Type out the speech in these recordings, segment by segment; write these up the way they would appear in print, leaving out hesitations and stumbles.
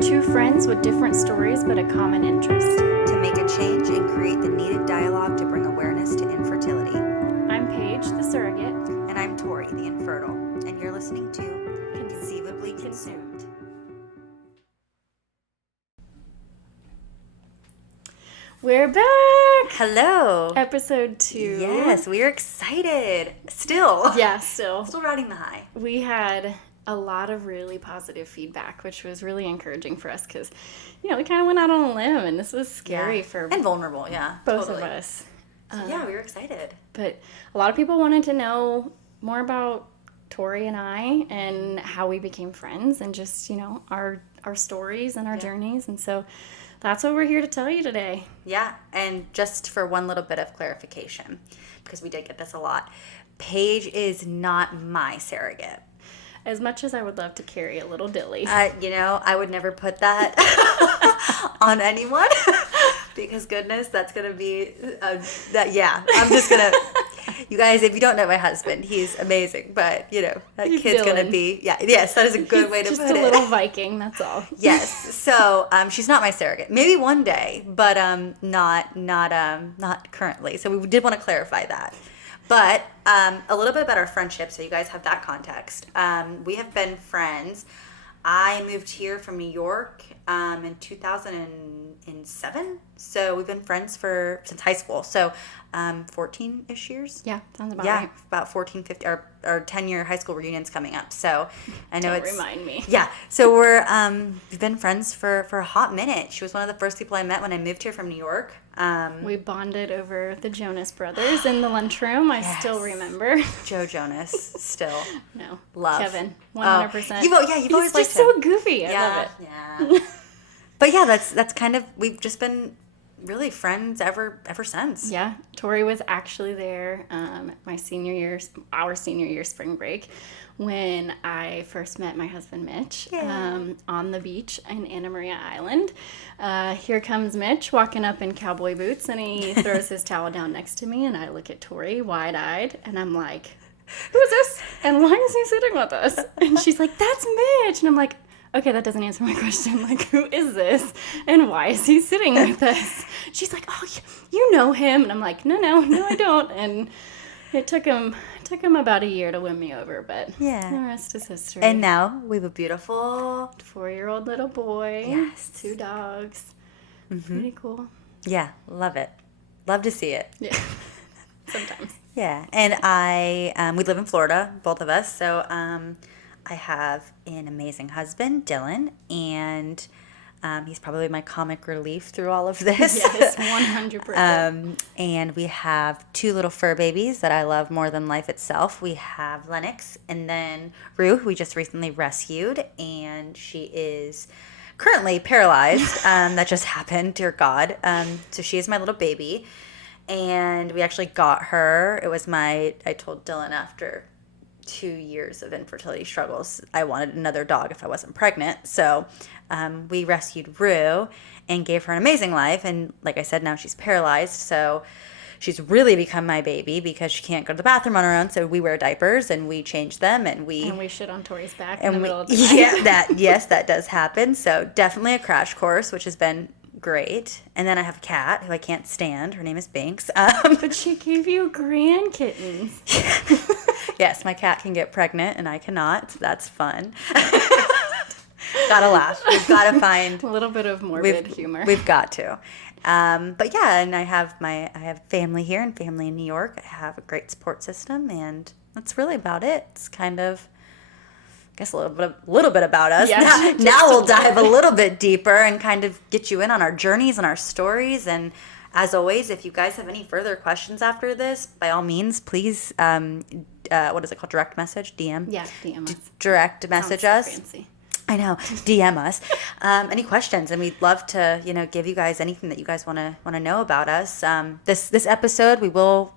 Two friends with different stories but a common interest. To make a change and create the needed dialogue to bring awareness to infertility. I'm Paige, the surrogate. And I'm Tori, the infertile. And you're listening to Conceivably Consumed. We're back! Hello. Episode 2. Yes, we are excited. Still. Yeah, still. Still riding the high. We had a lot of really positive feedback, which was really encouraging for us because, we kind of went out on a limb and this was scary for and vulnerable, yeah. both totally. of us. So, we were excited. But a lot of people wanted to know more about Tori and I and how we became friends and just, our stories and our journeys. And so that's what we're here to tell you today. Yeah, and just for one little bit of clarification, because we did get this a lot, Paige is not my surrogate. As much as I would love to carry a little dilly. I would never put that on anyone because goodness, that's going to be, I'm just going to, you guys, if you don't know my husband, he's amazing, but that He's kid's going to be, yes, that is a good way to put it. Just a little Viking, that's all. Yes, so she's not my surrogate. Maybe one day, but not currently. So we did want to clarify that. But a little bit about our friendship, so you guys have that context. We have been friends. I moved here from New York in 2007, so we've been friends since high school. So 14-ish years. Yeah, sounds about right. right. About 14, 15, our 10-year high school reunion's coming up. So I know Don't remind me. Yeah, so we've been friends for a hot minute. She was one of the first people I met when I moved here from New York. We bonded over the Jonas Brothers in the lunchroom. I still remember. Joe Jonas, still. No. Love. Kevin, 100%. You've always liked him. He's just so goofy. I love it. Yeah. But yeah, that's kind of, we've just been really friends ever since. Yeah. Tori was actually there our senior year spring break when I first met my husband Mitch on the beach in Anna Maria Island. Here comes Mitch walking up in cowboy boots and he throws his towel down next to me and I look at Tori wide-eyed and I'm like, who is this? And why is he sitting with us? And she's like, that's Mitch. And I'm like, okay, that doesn't answer my question. Like, who is this? And why is he sitting with us? She's like, oh, you know him. And I'm like, no, I don't. And it took him about a year to win me over, but the rest is history. And now we have a beautiful 4-year-old little boy. Yes. 2 dogs. Mm-hmm. Pretty cool. Yeah, love it. Love to see it. Yeah. Sometimes. Yeah, and we live in Florida, both of us, so I have an amazing husband, Dylan, and he's probably my comic relief through all of this. Yes, 100%. And we have 2 little fur babies that I love more than life itself. We have Lennox and then Rue, who we just recently rescued, and she is currently paralyzed. That just happened, dear God. So she is my little baby, and we actually got her. I told Dylan after 2 years of infertility struggles, I wanted another dog if I wasn't pregnant. So we rescued Rue and gave her an amazing life. And like I said, now she's paralyzed. So she's really become my baby because she can't go to the bathroom on her own. So we wear diapers and we change them and we shit on Tori's back in the middle of the night. Yeah, that does happen. So definitely a crash course, which has been great. And then I have a cat who I can't stand. Her name is Binks. But she gave you grand kittens. Yes, my cat can get pregnant and I cannot. That's fun. Gotta laugh. We've got to find a little bit of morbid humor. We've got to. But yeah, and I have family here and family in New York. I have a great support system, and that's really about it. It's kind of, I guess, a little bit about us. Yeah, now we'll dive a little bit deeper and kind of get you in on our journeys and our stories. And as always, if you guys have any further questions after this, by all means, please, what is it called? Direct message? DM? Yeah, DM us. Direct message us. So fancy. I know. DM us. Any questions, and we'd love to, give you guys anything that you guys want to know about us. This episode, we will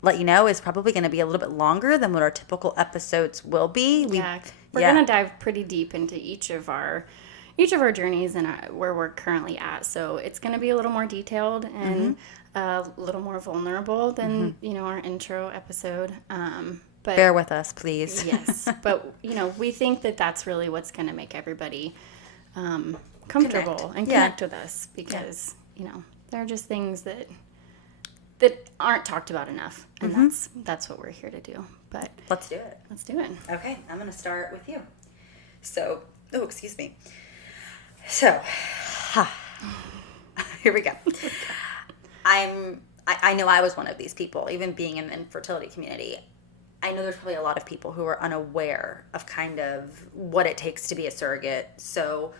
let you know, is probably going to be a little bit longer than what our typical episodes will be. We're going to dive pretty deep into each of our journeys and where we're currently at. So it's going to be a little more detailed and a little more vulnerable than our intro episode. But bear with us, please. Yes, but we think that that's really what's going to make everybody comfortable and connect with us, because there are just things that aren't talked about enough, and that's what we're here to do. But let's do it. Let's do it. Okay, I'm going to start with you. So, excuse me. So, here we go. I know I was one of these people, even being in the infertility community. I know there's probably a lot of people who are unaware of kind of what it takes to be a surrogate. So,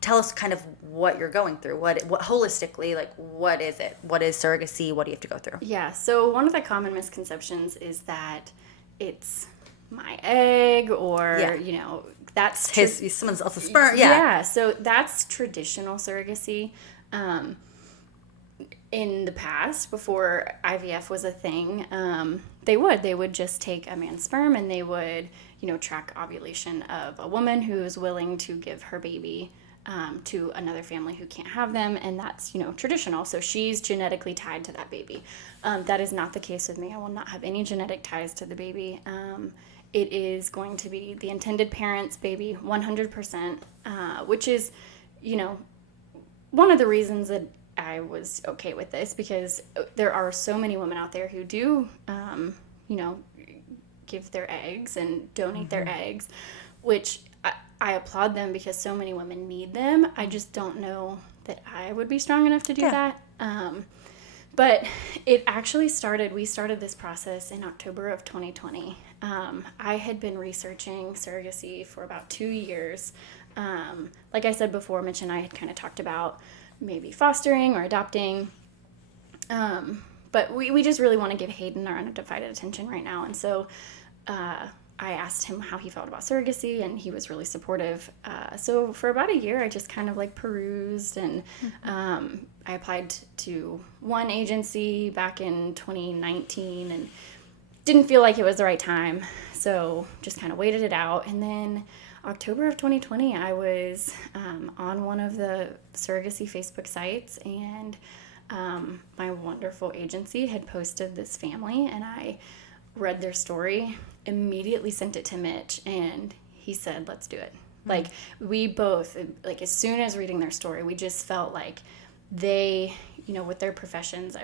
tell us kind of what you're going through. What holistically, like, what is it? What is surrogacy? What do you have to go through? Yeah, so one of the common misconceptions is that it's my egg, or, that's someone else's sperm. Yeah, so that's traditional surrogacy. In the past, before IVF was a thing, they would just take a man's sperm, and they would, track ovulation of a woman who is willing to give her baby to another family who can't have them, and that's, traditional. So she's genetically tied to that baby. That is not the case with me. I will not have any genetic ties to the baby. It is going to be the intended parent's baby, 100%, which is, one of the reasons that I was okay with this, because there are so many women out there who do, give their eggs and donate their eggs, which I applaud them, because so many women need them. I just don't know that I would be strong enough to do that. But it actually we started this process in October of 2020. I had been researching surrogacy for about 2 years. Like I said before, Mitch and I had kind of talked about maybe fostering or adopting. But we just really want to give Hayden our undivided attention right now. And so I asked him how he felt about surrogacy, and he was really supportive. So for about a year, I just kind of like perused, and I applied to one agency back in 2019 and didn't feel like it was the right time. So just kind of waited it out. And then October of 2020, I was on one of the surrogacy Facebook sites, and my wonderful agency had posted this family, and I read their story, immediately sent it to Mitch, and he said, let's do it. Like, we both, like, as soon as reading their story, we just felt like they, with their professions,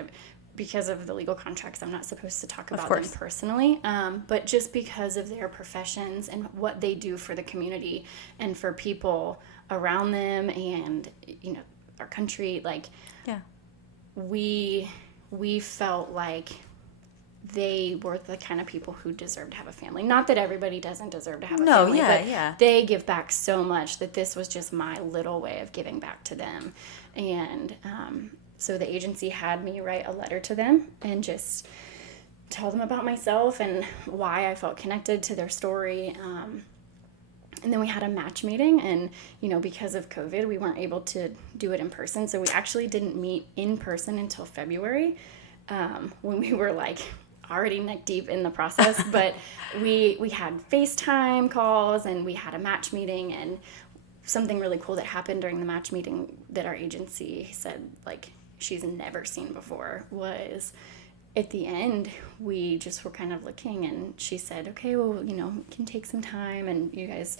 because of the legal contracts, I'm not supposed to talk about them personally, but just because of their professions and what they do for the community and for people around them and, our country, like, we felt like they were the kind of people who deserve to have a family. Not that everybody doesn't deserve to have a family, but they give back so much that this was just my little way of giving back to them. And so the agency had me write a letter to them and just tell them about myself and why I felt connected to their story. And then we had a match meeting, and, because of COVID, we weren't able to do it in person. So we actually didn't meet in person until February, when we were like already neck deep in the process. But we had FaceTime calls, and we had a match meeting, and something really cool that happened during the match meeting that our agency said, like, she's never seen before was at the end, we just were kind of looking, and she said, okay, well, we can take some time, and you guys,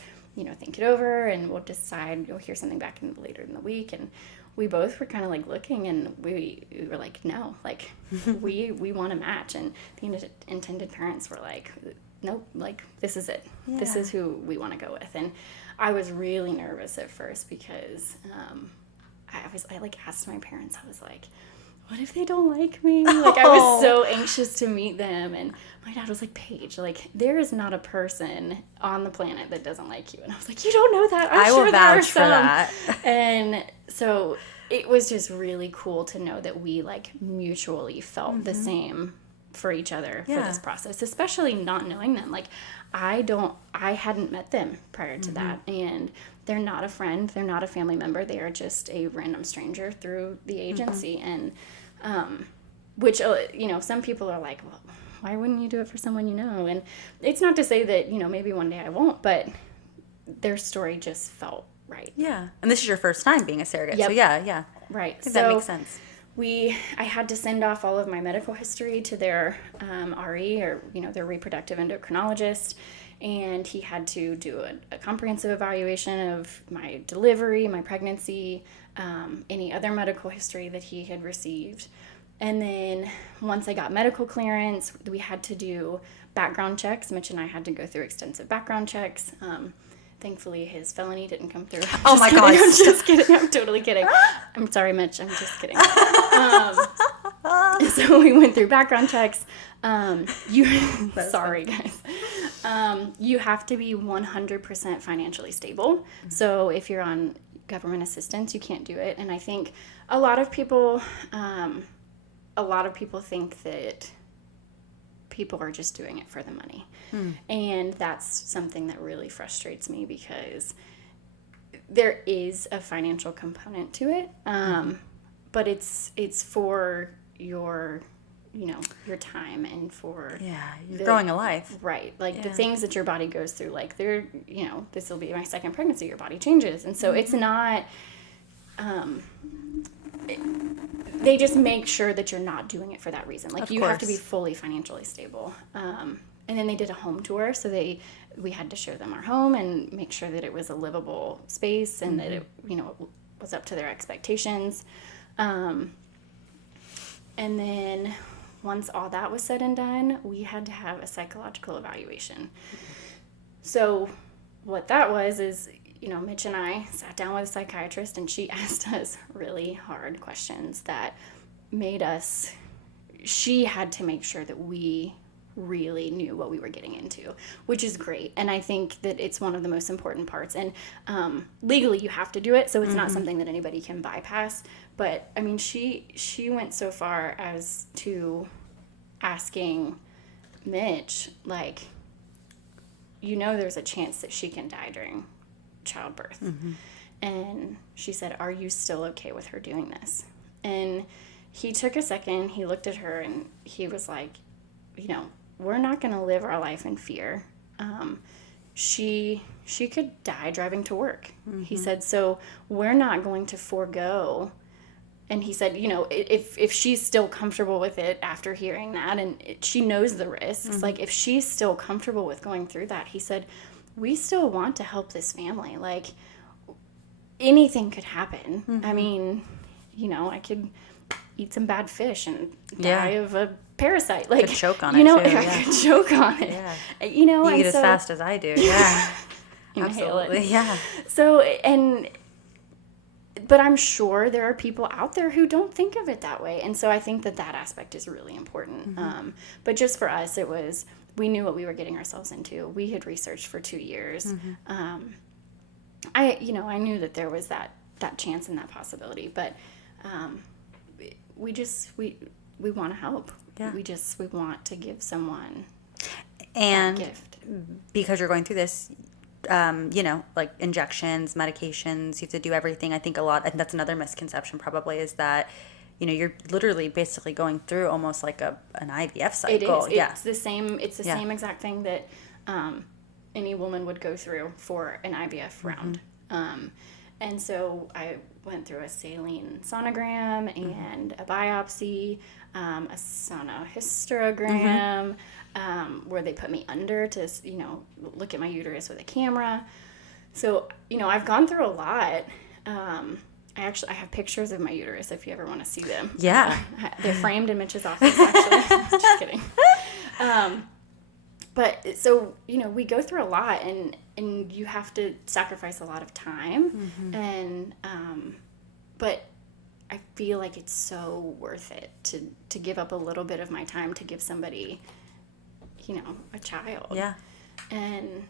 think it over, and we'll decide, you'll hear something back later in the week. And we both were kind of like looking, and we were like, no, like, we want to match. And the intended parents were like, nope, like, this is it. Yeah. This is who we want to go with. And I was really nervous at first, because I asked my parents, I was like, what if they don't like me? Like, I was so anxious to meet them. And my dad was like, Paige, like, there is not a person on the planet that doesn't like you. And I was like, you don't know that. I'm sure there are some. I will vouch for that. And so it was just really cool to know that we, like, mutually felt the same for each other for this process, especially not knowing them. Like, I hadn't met them prior to that. And they're not a friend. They're not a family member. They are just a random stranger through the agency. And, which, some people are like, well, why wouldn't you do it for someone you know? And it's not to say that, maybe one day I won't, but their story just felt right. Yeah. And this is your first time being a surrogate. Yep. So yeah. Right. I think that makes sense. I had to send off all of my medical history to their RE, or, their reproductive endocrinologist. and he had to do a comprehensive evaluation of my delivery, my pregnancy, any other medical history that he had received. And then once I got medical clearance, we had to do background checks. Mitch and I had to go through extensive background checks. Thankfully, his felony didn't come through. Oh my gosh. I'm just kidding. I'm totally kidding. I'm sorry, Mitch. I'm just kidding. So we went through background checks. Sorry, guys. You have to be 100% financially stable. So if you're on government assistance, you can't do it. And I think a lot of people think that people are just doing it for the money. And that's something that really frustrates me because there is a financial component to it. But it's for your time and for you're growing a life, right? Like the things that your body goes through, like this will be my second pregnancy, your body changes, and so it's not they just make sure that you're not doing it for that reason. Like you have to be fully financially stable. And then they did a home tour, so we had to show them our home and make sure that it was a livable space and that it was up to their expectations. And then once all that was said and done, we had to have a psychological evaluation. So what that was is, Mitch and I sat down with a psychiatrist and she asked us really hard questions that she had to make sure that we really knew what we were getting into, which is great. And I think that it's one of the most important parts. And legally you have to do it, so it's not something that anybody can bypass. But I mean, she went so far as to asking Mitch, like, there's a chance that she can die during childbirth. And she said, are you still okay with her doing this? And he took a second, he looked at her, and he was like, we're not going to live our life in fear. She could die driving to work. He said, so we're not going to forego. And he said, if she's still comfortable with it after hearing that, and she knows the risks, like if she's still comfortable with going through that, he said, we still want to help this family. Like anything could happen. I mean, I could eat some bad fish and die of a parasite. Like, could choke on it too, I could choke on it. Yeah. You eat as so, fast as I do. Yeah. Absolutely. Yeah. So, but I'm sure there are people out there who don't think of it that way. And so I think that aspect is really important. But just for us, we knew what we were getting ourselves into. We had researched for 2 years. I knew that there was that chance and that possibility, but we want to help. Yeah. We want to give someone and that gift. Because you're going through this, like injections, medications, you have to do everything. I think and that's another misconception probably, is that, you're literally basically going through almost like an IVF cycle. It is. It's the same. It's the same exact thing that any woman would go through for an IVF round. And so I went through a saline sonogram and a biopsy, a sonohysterogram, where they put me under to, look at my uterus with a camera. So, I've gone through a lot. I have pictures of my uterus if you ever want to see them. Yeah. They're framed in Mitch's office, actually. Just kidding. But so, we go through a lot and you have to sacrifice a lot of time. And, but I feel like it's so worth it to give up a little bit of my time to give somebody, a child. Yeah. And,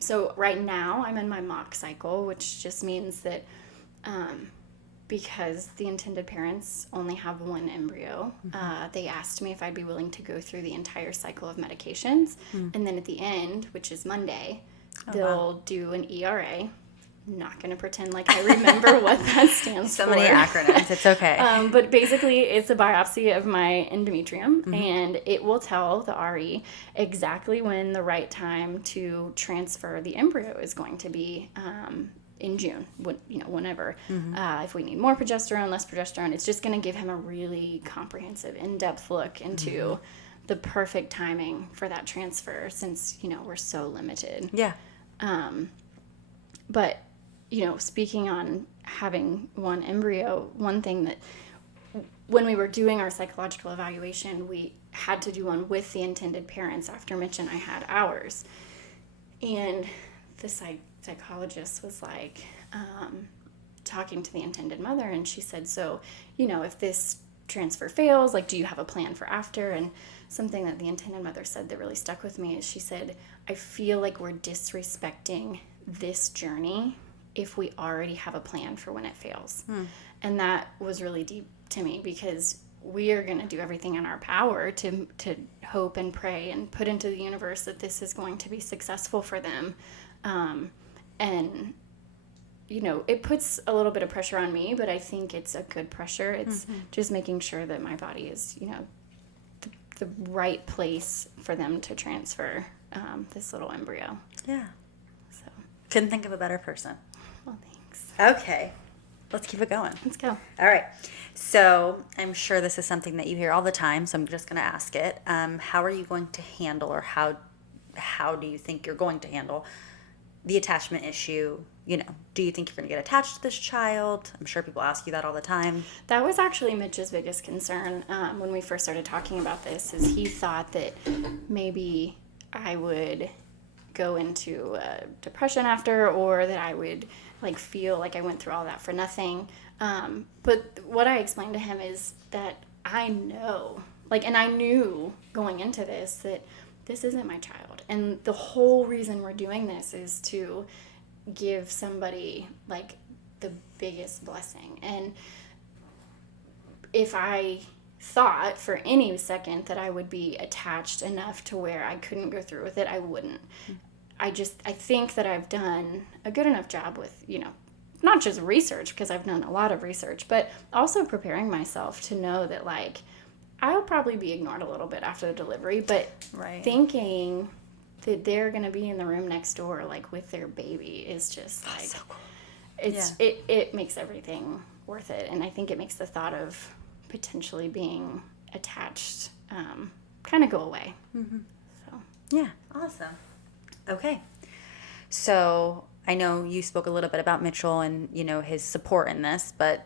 so right now I'm in my mock cycle, which just means that, because the intended parents only have one embryo, they asked me if I'd be willing to go through the entire cycle of medications. And then at the end, which is Monday, they'll do an ERA. I'm not going to pretend like I remember what that stands for. So many acronyms. It's okay. But basically, it's a biopsy of my endometrium, and it will tell the RE exactly when the right time to transfer the embryo is going to be. In June, whenever, if we need more progesterone, less progesterone, it's just going to give him a really comprehensive, in-depth look into the perfect timing for that transfer since, we're so limited. Yeah. But, speaking on having one embryo, one thing that when we were doing our psychological evaluation, we had to do one with the intended parents after Mitch and I had ours. And the psychologist was like, talking to the intended mother, and she said, so, if this transfer fails, like, do you have a plan for after? And something that the intended mother said that really stuck with me is she said, I feel like we're disrespecting this journey if we already have a plan for when it fails. And that was really deep to me, because we are going to do everything in our power to hope and pray and put into the universe that this is going to be successful for them. And it puts a little bit of pressure on me, but I think it's a good pressure. It's just making sure that my body is, the right place for them to transfer this little embryo. Yeah. So. Couldn't think of a better person. Well, thanks. Okay. Let's keep it going. Let's go. All right. So I'm sure this is something that you hear all the time, so I'm just going to ask it. How are you going to handle, or how do you think you're going to handle the attachment issue? Do you think you're going to get attached to this child? I'm sure people ask you that all the time. That was actually Mitch's biggest concern when we first started talking about this, is he thought that maybe I would go into depression after, or that I would feel like I went through all that for nothing. But what I explained to him is that I know, and I knew going into this that this isn't my child. And the whole reason we're doing this is to give somebody the biggest blessing. And if I thought for any second that I would be attached enough to where I couldn't go through with it, I wouldn't. I think that I've done a good enough job with, not just research, because I've done a lot of research, but also preparing myself to know that I'll probably be ignored a little bit after the delivery, but thinking that they're going to be in the room next door, with their baby, is just so cool. It makes everything worth it. And I think it makes the thought of potentially being attached kind of go away. So yeah. Awesome. Okay. So I know you spoke a little bit about Mitchell and, his support in this, but,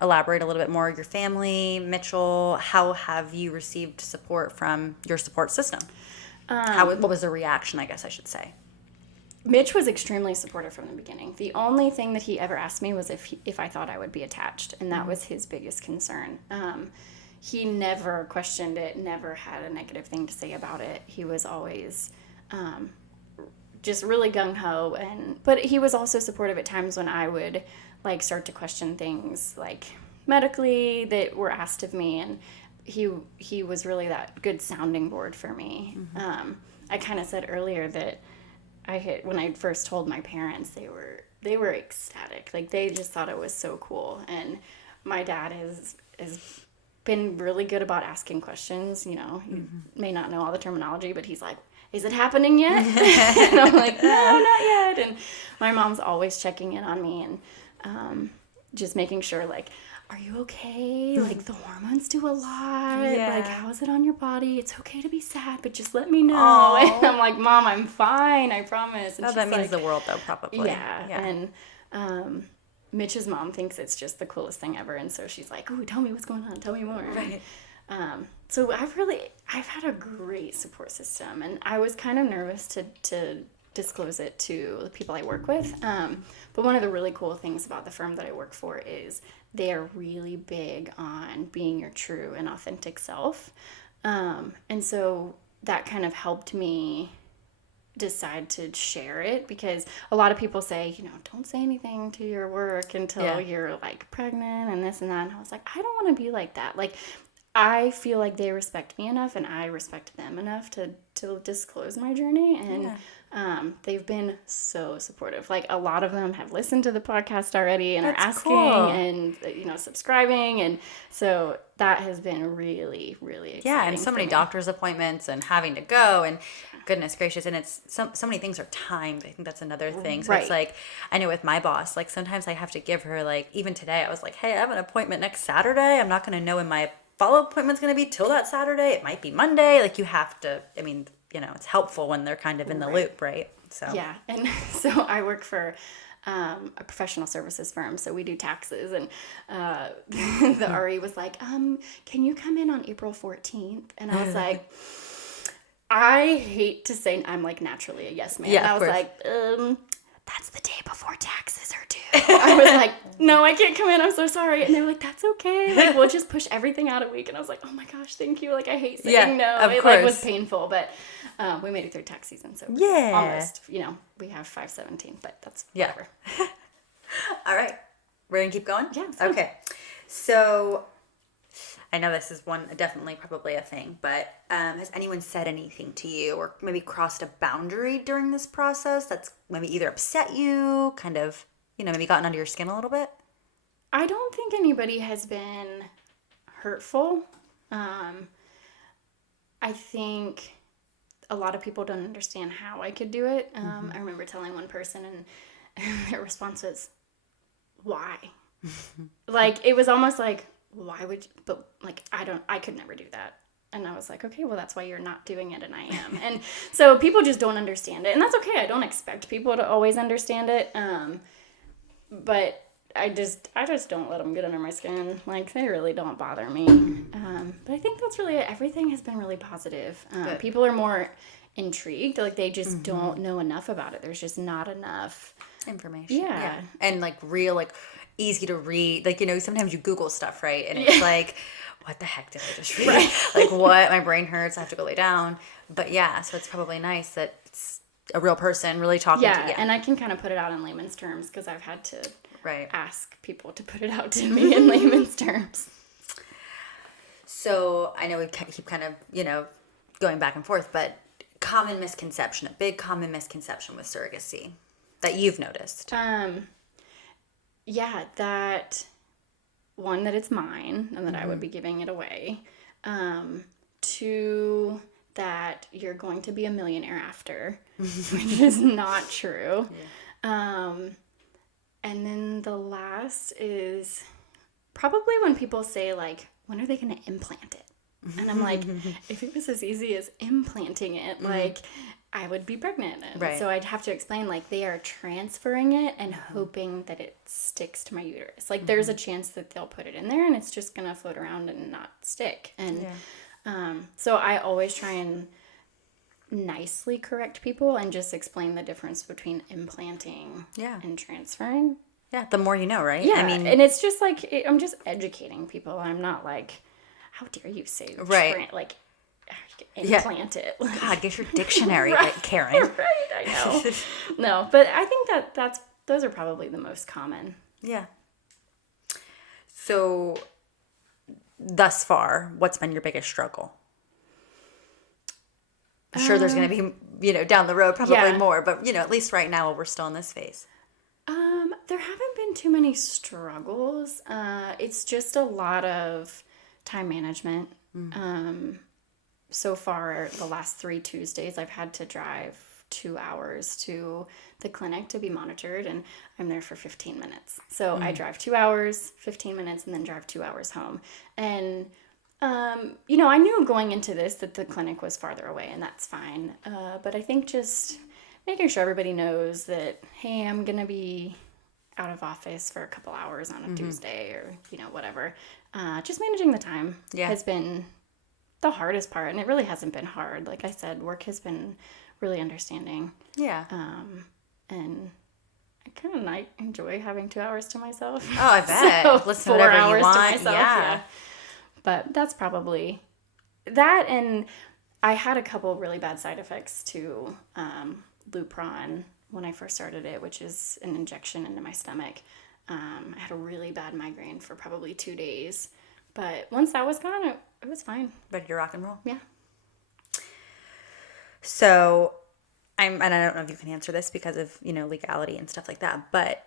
elaborate a little bit more. Your family, Mitchell, how have you received support from your support system? What was the reaction, I guess I should say? Mitch was extremely supportive from the beginning. The only thing that he ever asked me was if I thought I would be attached, and that was his biggest concern. He never questioned it, never had a negative thing to say about it. He was always just really gung-ho, but he was also supportive at times when I would start to question things medically that were asked of me, and he was really that good sounding board for me. I kind of said earlier that when I first told my parents, they were ecstatic. They just thought it was so cool. And my dad has been really good about asking questions. He may not know all the terminology, but he's like, is it happening yet? And I'm like, no, not yet. And my mom's always checking in on me and just making sure, are you okay? The hormones do a lot. Yeah. How is it on your body? It's okay to be sad, but just let me know. Aww. And I'm like, Mom, I'm fine. I promise. And that means the world, though, probably. Yeah. And Mitch's mom thinks it's just the coolest thing ever. And so she's like, ooh, tell me what's going on. Tell me more. Right. So I've had a great support system. And I was kind of nervous to disclose it to the people I work with. But one of the really cool things about the firm that I work for is they are really big on being your true and authentic self. And so that kind of helped me decide to share it, because a lot of people say, don't say anything to your work until you're pregnant and this and that. And I was like, I don't want to be like that. I feel like they respect me enough and I respect them enough to disclose my journey. And they've been so supportive. A lot of them have listened to the podcast already and are asking and, subscribing. And so that has been really, really exciting. Yeah, and so many doctor's appointments and having to go, and goodness gracious. And it's so many things are timed. I think that's another thing. So it's I know with my boss, sometimes I have to give her, even today I was like, hey, I have an appointment next Saturday. I'm not going to know in my follow-up appointment's going to be till that Saturday. It might be Monday. Like, you have to, I mean, it's helpful when they're kind of in the loop, right? So yeah. And so I work for a professional services firm, so we do taxes, and the RE was like, can you come in on April 14th? And I was like, I hate to say, I'm like naturally a yes man. Yeah, and I of was course. like, that's the day before taxes are due. I was like, no, I can't come in. I'm so sorry. And they were like, that's okay. Like, we'll just push everything out a week. And I was like, oh my gosh, thank you. Like, I hate saying no. Of It course. like was painful, but we made it through tax season. So almost, we have 517, but that's whatever. All right. We're going to keep going? Yeah. Okay. So I know this is definitely probably a thing, but has anyone said anything to you or maybe crossed a boundary during this process that's maybe either upset you, kind of, maybe gotten under your skin a little bit? I don't think anybody has been hurtful. I think a lot of people don't understand how I could do it. I remember telling one person, and their response was, why? Like, it was almost like, why would you? But like, I could never do that. And I was like, okay, well, that's why you're not doing it and I am. And so people just don't understand it. And that's okay. I don't expect people to always understand it. But I just don't let them get under my skin. Like, they really don't bother me. But I think that's really it. Everything has been really positive. People are more intrigued. Like, they just don't know enough about it. There's just not enough information. Yeah. And like real, like easy to read. Like, sometimes you Google stuff, right? And it's like, what the heck did I just read? Right. Like, what? My brain hurts. I have to go lay down. But yeah, so it's probably nice that it's a real person really talking to you. Yeah, and I can kind of put it out in layman's terms because I've had to right. ask people to put it out to me in layman's terms. So I know we keep kind of, going back and forth, but common misconception, a big common misconception with surrogacy that you've noticed. Yeah, that one, that it's mine and that I would be giving it away. Two, that you're going to be a millionaire after, which is not true. Yeah. And then the last is probably when people say, like, when are they going to implant it? And I'm like, if it was as easy as implanting it, like, I would be pregnant. And right. So I'd have to explain, like, they are transferring it and hoping that it sticks to my uterus. Like, there's a chance that they'll put it in there and it's just going to float around and not stick. And so I always try and nicely correct people and just explain the difference between implanting and transferring. Yeah, the more you know, right? Yeah, I mean, and it's just like, I'm just educating people. I'm not like, how dare you say, implant it. God, get your dictionary, right, like, Karen. Right, I know. No, but I think those are probably the most common. Yeah. So, thus far, what's been your biggest struggle? I'm sure there's going to be, down the road, probably more, but, at least right now while we're still in this phase. There haven't been too many struggles. It's just a lot of time management. So far, the last 3 Tuesdays, I've had to drive 2 hours to the clinic to be monitored, and I'm there for 15 minutes. So I drive 2 hours, 15 minutes, and then drive 2 hours home. And, I knew going into this that the clinic was farther away, and that's fine. But I think just making sure everybody knows that, hey, I'm going to be out of office for a couple hours on a Tuesday or, whatever. Just managing the time has been the hardest part, and it really hasn't been hard. Like I said, work has been really understanding. Yeah. And I kind of enjoy having 2 hours to myself. Oh, I bet. So listen to whatever you want. To myself, yeah. But that's probably that, and I had a couple really bad side effects to Lupron when I first started it, which is an injection into my stomach. I had a really bad migraine for probably 2 days. But once that was gone, it was fine. Ready to rock and roll? Yeah. So, and I don't know if you can answer this because of, legality and stuff like that, but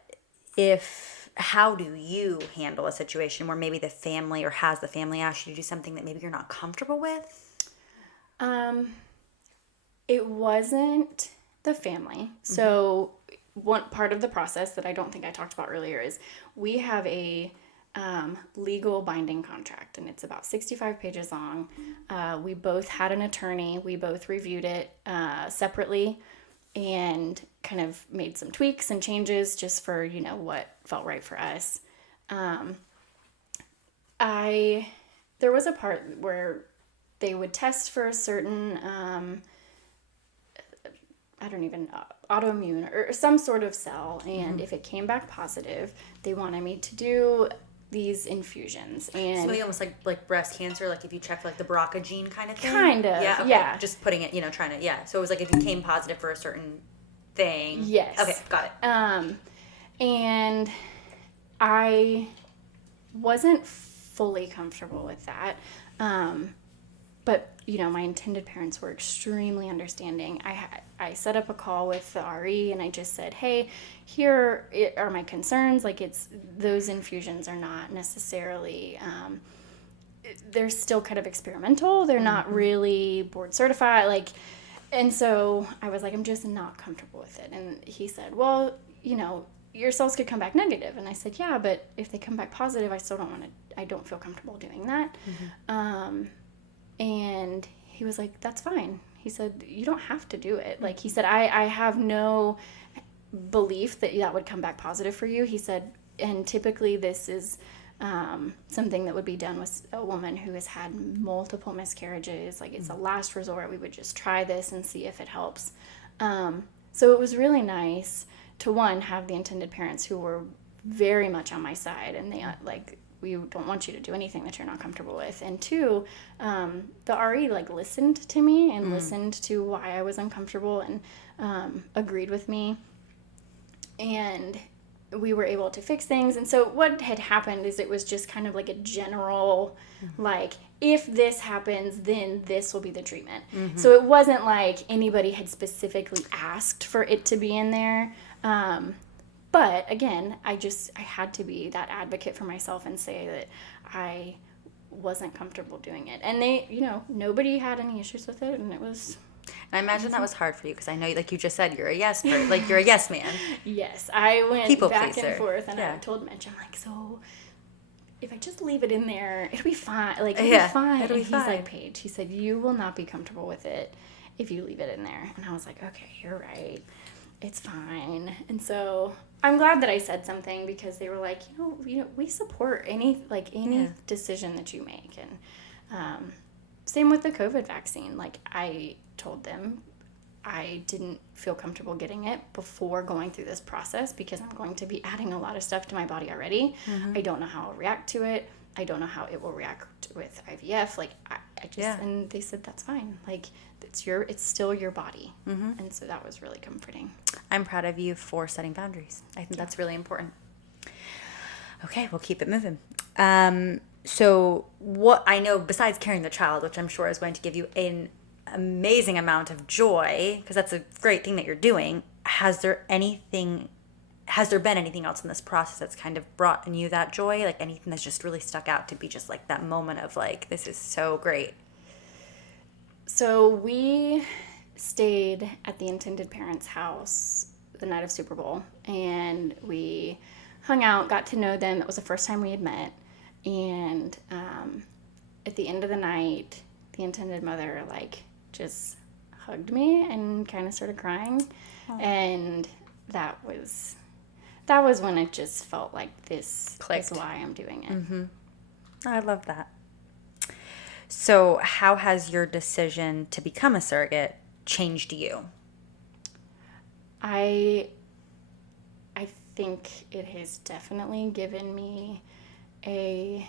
how do you handle a situation where maybe the family or has the family asked you to do something that maybe you're not comfortable with? It wasn't the family. So one part of the process that I don't think I talked about earlier is we have a legal binding contract, and it's about 65 pages long. We both had an attorney. We both reviewed it separately and kind of made some tweaks and changes just for, what felt right for us. There was a part where they would test for a certain, autoimmune or some sort of cell. And if it came back positive, they wanted me to do these infusions. And something almost like breast cancer, like if you check like the BRCA gene kind of thing? Kind of, yeah. Okay. Yeah. Just putting it, trying to, yeah. So it was like if you came positive for a certain thing. Yes. Okay, got it. And I wasn't fully comfortable with that. But, my intended parents were extremely understanding. I set up a call with the RE and I just said, hey, here are my concerns. Like those infusions are not necessarily, they're still kind of experimental. They're not really board certified. And so I was like, I'm just not comfortable with it. And he said, well, your cells could come back negative. And I said, yeah, but if they come back positive, I don't feel comfortable doing that. And he was like, that's fine. He said, you don't have to do it. Like he said, I have no belief that would come back positive for you. He said, and typically this is something that would be done with a woman who has had multiple miscarriages. Like it's a last resort. We would just try this and see if it helps. So it was really nice to, one, have the intended parents who were very much on my side, and they we don't want you to do anything that you're not comfortable with. And two, the RE listened to me and listened to why I was uncomfortable and agreed with me. And we were able to fix things. And so what had happened is it was just kind of like a general, if this happens, then this will be the treatment. So it wasn't like anybody had specifically asked for it to be in there. But again, I had to be that advocate for myself and say that I wasn't comfortable doing it. And they, nobody had any issues with it, and it was... And I imagine that was hard for you because I know, like you just said, you're a yes person. You're a yes man. Yes, I went People back pleaser. And forth, and I told Mitch, I'm like, so if I just leave it in there, it'll be fine. It'll be fine. It'll be fine. He's like, Paige, he said, you will not be comfortable with it if you leave it in there. And I was like, okay, you're right. It's fine. And so I'm glad that I said something because they were like, we support any decision that you make. And same with the COVID vaccine. I told them I didn't feel comfortable getting it before going through this process because I'm going to be adding a lot of stuff to my body already. I don't know how I'll react to it. I don't know how it will react with IVF. And they said, that's fine. It's still your body. And so that was really comforting. I'm proud of you for setting boundaries. I think that's really important. Okay, we'll keep it moving. So what I know, besides carrying the child, which I'm sure is going to give you an amazing amount of joy, because that's a great thing that you're doing, has there been anything else in this process that's kind of brought in you that joy? Anything that's just really stuck out to be just that moment of this is so great? So we stayed at the intended parents' house the night of Super Bowl, and we hung out, got to know them. It was the first time we had met. And at the end of the night, the intended mother just hugged me and kind of started crying. Aww. And that was when it just felt like this clicked. Is why I'm doing it. I love that. So how has your decision to become a surrogate changed you? I think it has definitely given me a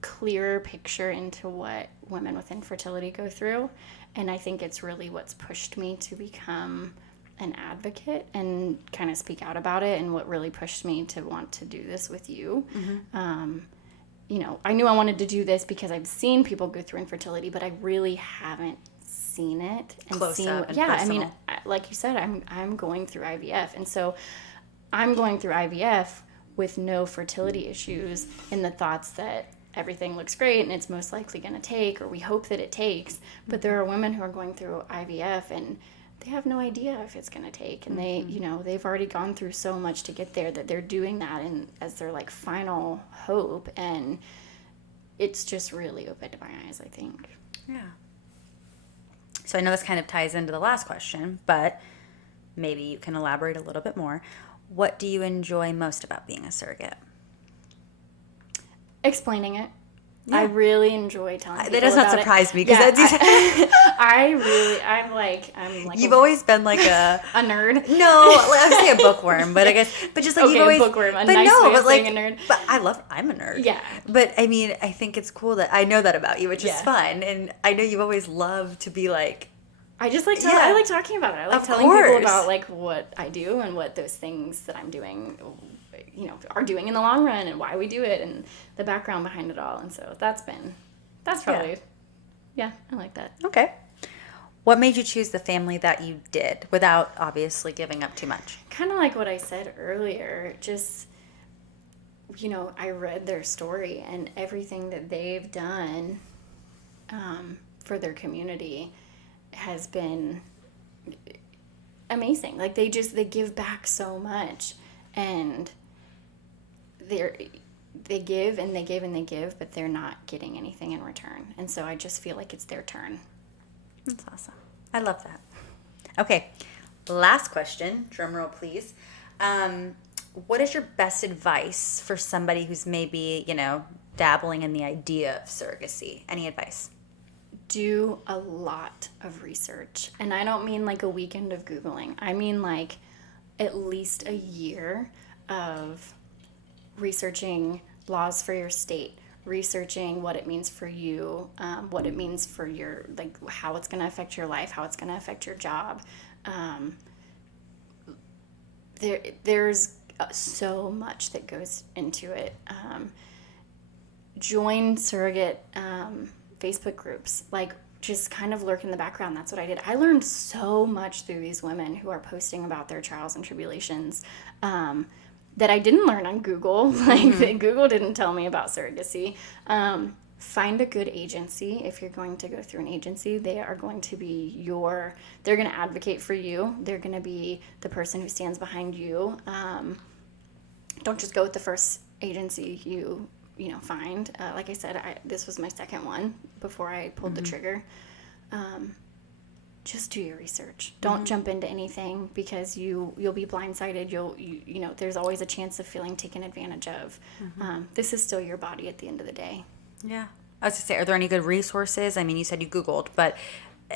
clearer picture into what women with infertility go through. And I think it's really what's pushed me to become an advocate and kind of speak out about it, and what really pushed me to want to do this with you. I knew I wanted to do this because I've seen people go through infertility, but I really haven't seen it and close seen up and personal. personal. I mean, like you said, I'm going through IVF, and so I'm going through IVF with no fertility issues and the thoughts that everything looks great and it's most likely going to take, or we hope that it takes. But there are women who are going through IVF and they have no idea if it's going to take, and they, they've already gone through so much to get there that they're doing that and as their like final hope, and it's just really opened my eyes, I think. Yeah. So I know this kind of ties into the last question, but maybe you can elaborate a little bit more. What do you enjoy most about being a surrogate? Explaining it. Yeah. I really enjoy telling people that does not surprise me, because I'm like you've always been like a nerd. No, I would say a bookworm, but I guess, but just like okay, you've always a bookworm. A nice way of saying a nerd. But I'm a nerd. Yeah. But I mean, I think it's cool that I know that about you, which is fun, and I know you've always loved to be like. I just like I like talking about it. I like telling people about like what I do and what those things that I'm doing, are doing in the long run, and why we do it, and the background behind it all. And so that's probably, I like that. Okay. What made you choose the family that you did without obviously giving up too much? Kind of like what I said earlier, just, I read their story and everything that they've done for their community has been amazing. Like they give back so much, and they give and they give and they give, but they're not getting anything in return. And so I just feel like it's their turn. That's awesome. I love that. Okay, last question. Drum roll, please. What is your best advice for somebody who's maybe, dabbling in the idea of surrogacy? Any advice? Do a lot of research. And I don't mean like a weekend of Googling. I mean like at least a year of researching laws for your state, researching what it means for you, what it means for your, like how it's going to affect your life, how it's going to affect your job. There's so much that goes into it. Join surrogate Facebook groups, like just kind of lurk in the background. That's what I did. I learned so much through these women who are posting about their trials and tribulations that I didn't learn on Google. Like Google didn't tell me about surrogacy. Find a good agency. If you're going to go through an agency, they are going to be they're going to advocate for you. They're going to be the person who stands behind you. Don't just go with the first agency you find. Like I said, this was my second one before I pulled the trigger. Just do your research. Don't jump into anything, because you'll be blindsided. There's always a chance of feeling taken advantage of. This is still your body at the end of the day. Yeah. I was going to say, are there any good resources? I mean, you said you Googled, but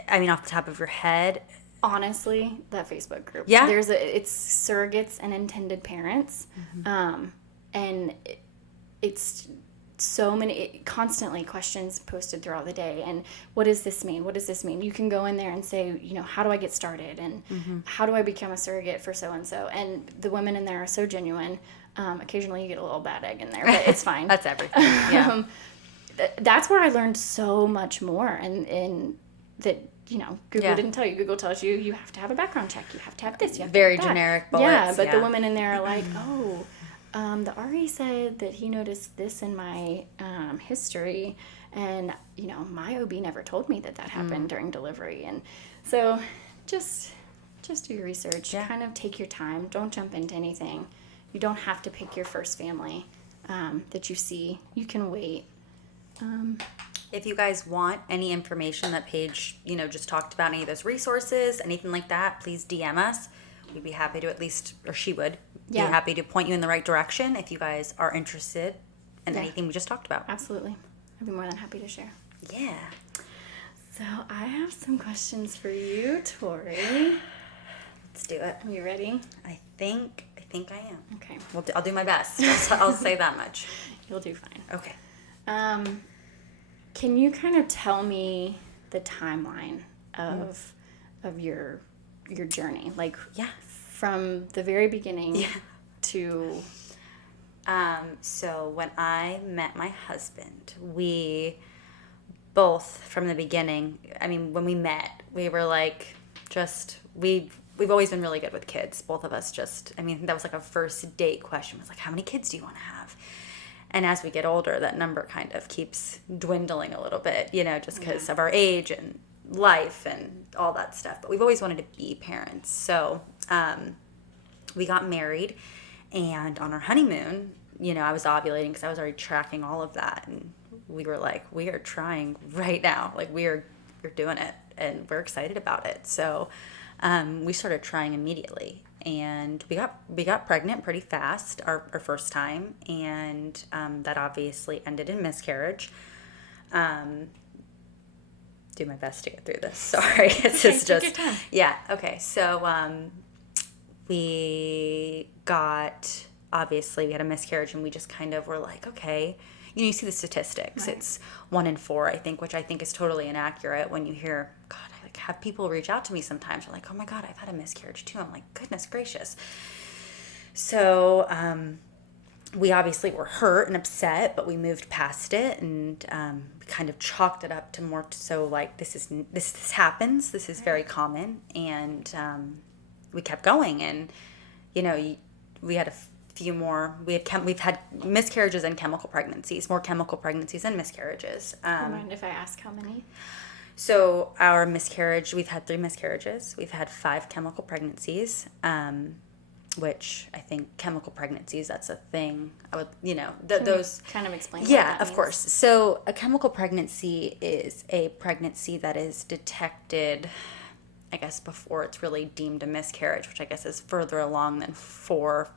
I mean, off the top of your head. Honestly, that Facebook group. Yeah. It's surrogates and intended parents. And it's so many constantly questions posted throughout the day, and what does this mean, you can go in there and say, how do I get started, and how do I become a surrogate for so and so, and the women in there are so genuine. Occasionally you get a little bad egg in there, but it's fine. That's everything. Yeah. That's where I learned so much more, and that Google didn't tell you. Google tells you you have to have a background check, you have to have this, you have very to have that. Generic bullets. Yeah, but the women in there are like, the RE said that he noticed this in my history, and my OB never told me that happened during delivery. And so just do your research. Kind of take your time. Don't jump into anything. You don't have to pick your first family that you see. You can wait. If you guys want any information that Paige just talked about, any of those resources, anything like that, please DM us. We'd be happy to, at least, or she would be happy to point you in the right direction if you guys are interested in anything we just talked about. Absolutely. I'd be more than happy to share. Yeah. So I have some questions for you, Tori. Let's do it. Are you ready? I think I am. Okay. Well, I'll do my best. I'll say that much. You'll do fine. Okay. Can you kind of tell me the timeline of your journey? Like, from the very beginning to... So when I met my husband, we both, from the beginning, I mean, when we met, we were like, we've always been really good with kids. Both of us that was like a first date question, was like, how many kids do you want to have? And as we get older, that number kind of keeps dwindling a little bit, just because of our age and life and all that stuff. But we've always wanted to be parents. So we got married, and on our honeymoon, I was ovulating because I was already tracking all of that. And we were like, we are trying right now. Like we're doing it, and we're excited about it. So we started trying immediately, and we got pregnant pretty fast our first time, and that obviously ended in miscarriage. Do my best to get through this. Sorry, it's just your time. Yeah. Okay. So we had a miscarriage, and we just kind of were like, okay, you see the statistics. Right. It's 1 in 4, I think, which I think is totally inaccurate. When you hear, God, I have people reach out to me sometimes. They're like, oh my God, I've had a miscarriage too. I'm like, goodness gracious. So we obviously were hurt and upset, but we moved past it, and kind of chalked it up to more so like this happens. This is very common, and we kept going, and we had a few more. We've had miscarriages and chemical pregnancies, more chemical pregnancies than miscarriages. Do you mind if I ask how many? So our miscarriage, we've had 3 miscarriages. We've had 5 chemical pregnancies, which I think chemical pregnancies, that's a thing. I would, those kind of explain. Yeah, of course. So a chemical pregnancy is a pregnancy that is detected, I guess, before it's really deemed a miscarriage, which I guess is further along than 4-5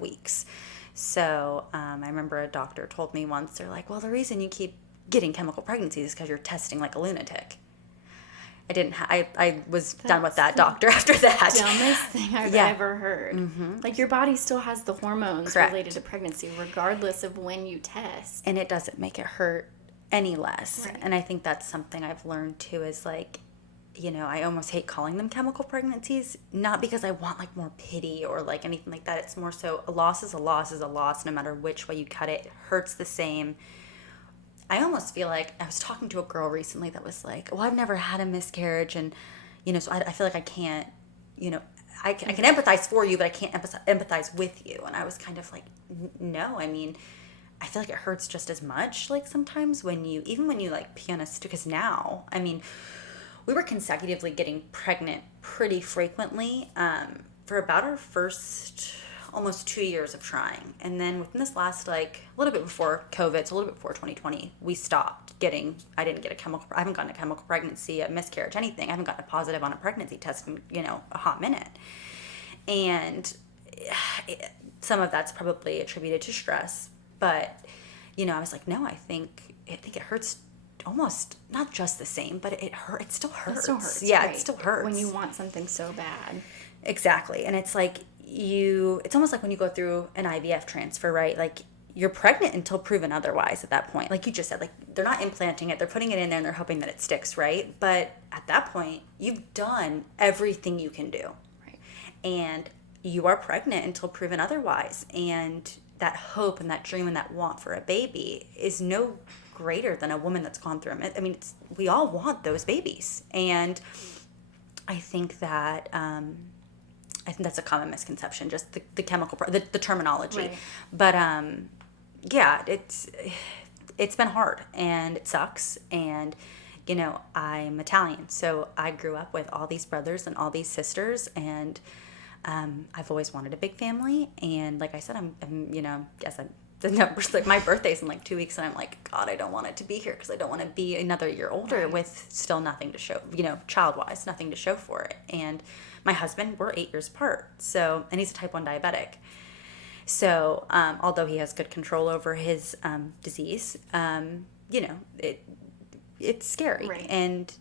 weeks. So I remember a doctor told me once, they're like, well, the reason you keep getting chemical pregnancies is because you're testing like a lunatic. I was done with that doctor after that. Dumbest thing I've ever heard. Mm-hmm. Like, your body still has the hormones Correct. related to pregnancy, regardless of when you test. And it doesn't make it hurt any less. Right. And I think that's something I've learned too, is like, I almost hate calling them chemical pregnancies, not because I want like more pity or like anything like that. It's more so a loss is a loss is a loss, no matter which way you cut it. It hurts the same. I almost feel like, I was talking to a girl recently that was like, well, I've never had a miscarriage, and so I feel like I can't, I can empathize for you, but I can't empathize with you. And I was kind of like, no, I mean, I feel like it hurts just as much, like sometimes when you like pee on a stick, because now, I mean, we were consecutively getting pregnant pretty frequently for about our first almost 2 years of trying. And then within this last, like, a little bit before COVID, so a little bit before 2020, we stopped getting, I haven't gotten a chemical pregnancy, a miscarriage, anything. I haven't gotten a positive on a pregnancy test in, a hot minute. And some of that's probably attributed to stress. But, I was like, no, I think it hurts almost not just the same, but it still hurts. It still hurts. Yeah, right. It still hurts. When you want something so bad. Exactly. And it's like it's almost like when you go through an IVF transfer, right? Like, you're pregnant until proven otherwise at that point. Like you just said, like, they're not implanting it, they're putting it in there and they're hoping that it sticks, right? But at that point, you've done everything you can do. Right. And you are pregnant until proven otherwise. And that hope and that dream and that want for a baby is no greater than a woman that's gone through it. I mean, we all want those babies. And I think that that's a common misconception, just the chemical, the terminology. Right. But yeah, it's been hard and it sucks. And I'm Italian, so I grew up with all these brothers and all these sisters, and I've always wanted a big family. And like I said, I'm the numbers, like my birthday's in like 2 weeks, and I'm like, God, I don't want it to be here, because I don't want to be another year older with still nothing to show, child-wise, nothing to show for it. And my husband, we're 8 years apart, and he's a type 1 diabetic. So although he has good control over his disease, it's scary. Right. And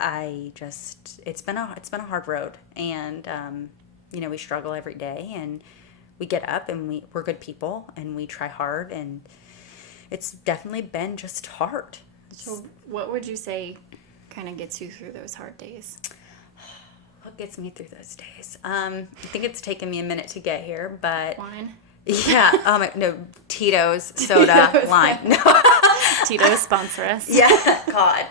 it's been a hard road, and we struggle every day, and we get up, and we're good people, and we try hard, and it's definitely been just hard. So what would you say kind of gets you through those hard days? What gets me through those days? I think it's taken me a minute to get here, but... Wine? Yeah. No, Tito's, soda, lime. No. Tito's sponsor us. Yeah, God.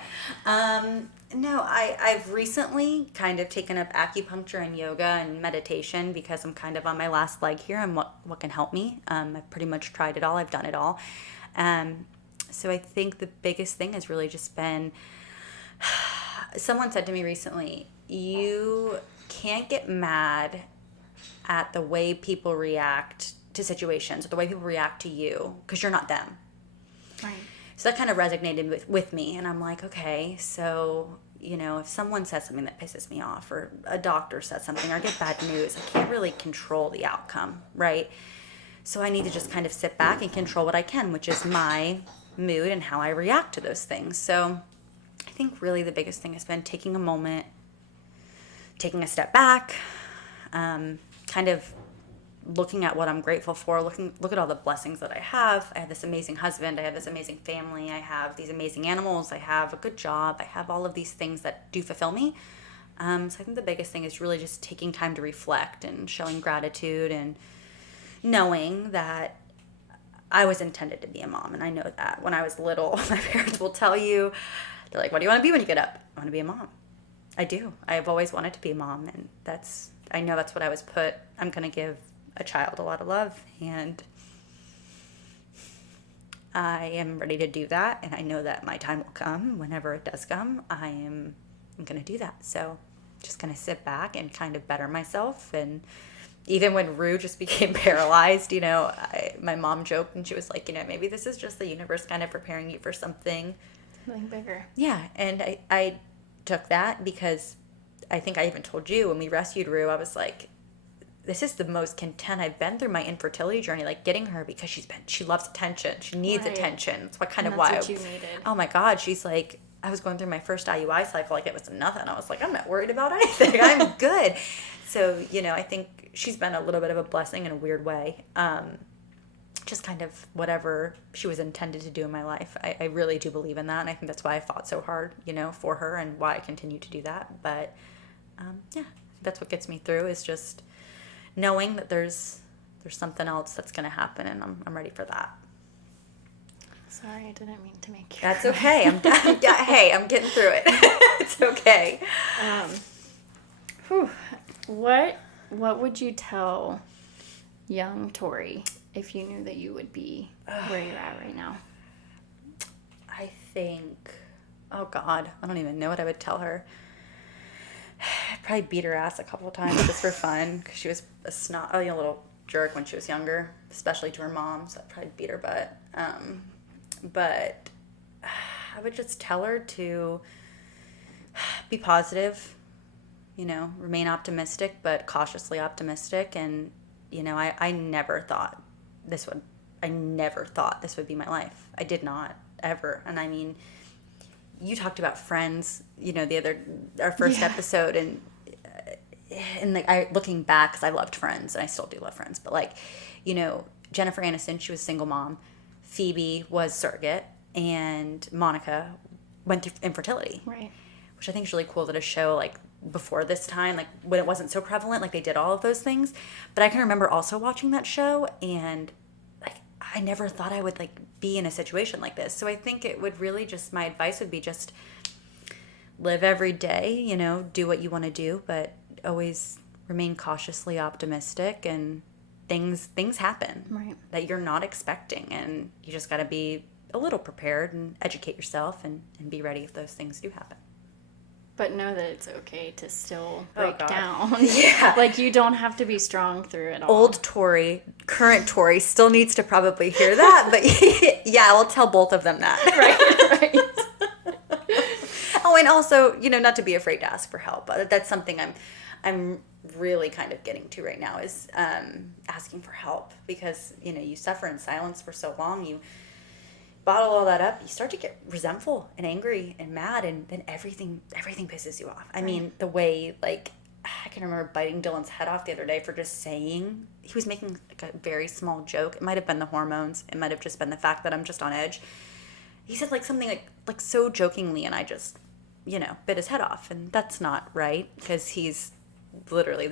No, I've recently kind of taken up acupuncture and yoga and meditation, because I'm kind of on my last leg here, and what can help me. I've pretty much tried it all. I've done it all. So I think the biggest thing has really just been someone said to me recently, you can't get mad at the way people react to situations, or the way people react to you, because you're not them. Right. So that kind of resonated with me. And I'm like, okay, so, if someone says something that pisses me off, or a doctor says something, or I get bad news, I can't really control the outcome, right? So I need to just kind of sit back and control what I can, which is my mood and how I react to those things. So I think really the biggest thing has been taking a moment, taking a step back, kind of looking at what I'm grateful for, look at all the blessings that I have. I have this amazing husband, I have this amazing family, I have these amazing animals, I have a good job, I have all of these things that do fulfill me. So I think the biggest thing is really just taking time to reflect and showing gratitude and knowing that I was intended to be a mom. And I know that when I was little, my parents will tell you, they're like, what do you want to be when you get up? I want to be a mom. I do. I've always wanted to be a mom, and I know that's what I was put. I'm going to give a child a lot of love, and I am ready to do that, and I know that my time will come. Whenever it does come, I'm going to do that. So just going to sit back and kind of better myself. And even when Rue just became paralyzed, my mom joked, and she was like, maybe this is just the universe kind of preparing you for something bigger. Yeah, and I took that, because I think I even told you when we rescued Rue, I was like, this is the most content I've been through my infertility journey, like getting her, because she loves attention. She needs attention. It's what you needed. Oh my God. She's like, I was going through my first IUI cycle like it was nothing. I was like, I'm not worried about anything. I'm good. So, I think she's been a little bit of a blessing in a weird way. Just kind of whatever she was intended to do in my life. I really do believe in that. And I think that's why I fought so hard, for her, and why I continue to do that. But that's what gets me through, is just knowing that there's something else that's going to happen, and I'm ready for that. Sorry, I didn't mean to make you. That's okay. Hey, I'm getting through it. It's okay. What would you tell young Tori if you knew that you would be where you're at right now? I think, oh God, I don't even know what I would tell her. I'd probably beat her ass a couple of times just for fun, because she was a little jerk when she was younger, especially to her mom, so I'd probably beat her butt. But I would just tell her to be positive, remain optimistic, but cautiously optimistic. And, I never thought this would be my life. I did not, ever. And I mean, you talked about Friends, our first episode, and looking back, because I loved Friends, and I still do love Friends, but Jennifer Aniston, she was a single mom. Phoebe was surrogate, and Monica went through infertility. Right. Which I think is really cool that a show before this time, when it wasn't so prevalent, they did all of those things. But I can remember also watching that show, and I never thought I would be in a situation like this. So I think it would really my advice would be just live every day, do what you want to do, but always remain cautiously optimistic, and things happen that you're not expecting, and you just got to be a little prepared and educate yourself and be ready if those things do happen. But know that it's okay to still break down. Yeah. You don't have to be strong through it all. Old Tori, current Tori still needs to probably hear that, but yeah, I'll tell both of them that. Right. Oh, and also, not to be afraid to ask for help. That's something I'm really kind of getting to right now, is asking for help, because, you suffer in silence for so long. You bottle all that up, you start to get resentful and angry and mad, and then everything pisses you off. I mean, the way, I can remember biting Dylan's head off the other day for just saying, he was making a very small joke. It might have been the hormones. It might have just been the fact that I'm just on edge. He said something so jokingly, and I just, bit his head off. And that's not right, because he's literally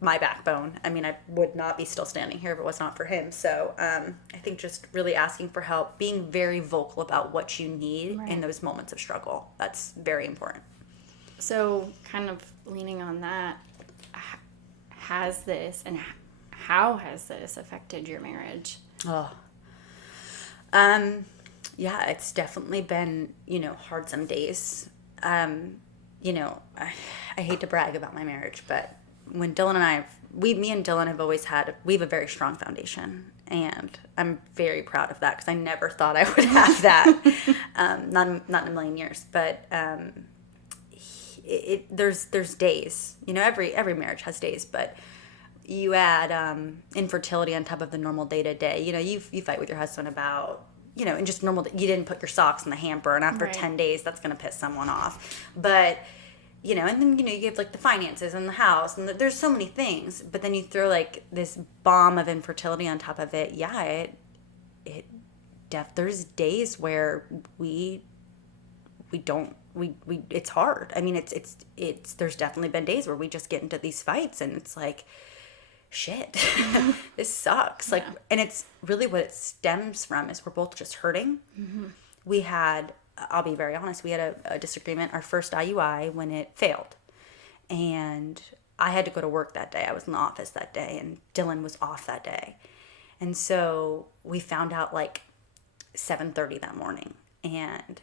my backbone. I mean, I would not be still standing here if it was not for him. So I think just really asking for help, being very vocal about what you need in those moments of struggle. That's very important. So kind of leaning on that, how has this affected your marriage? Yeah, it's definitely been, hard some days. you know, I hate to brag about my marriage, but when Dylan and I, me and Dylan have always we have a very strong foundation. And I'm very proud of that because I never thought I would have that. Not in a million years. But there's days. You know, every marriage has days, but you add infertility on top of the normal day to day. You know, you fight with your husband about, you know, and just normal. You didn't put your socks in the hamper, and after 10 days, that's gonna piss someone off. But you know, and then you know you have like the finances and the house, and there's so many things. But then you throw like this bomb of infertility on top of it. Yeah, there's days where we don't it's hard. I mean, it's there's definitely been days where we just get into these fights, and it's like, shit, this sucks. Like, and it's really what it stems from is we're both just hurting. We had, I'll be very honest, we had a disagreement, our first IUI, when it failed. And I had to go to work that day. I was in the office that day, and Dylan was off that day. And so we found out like 7:30 that morning. And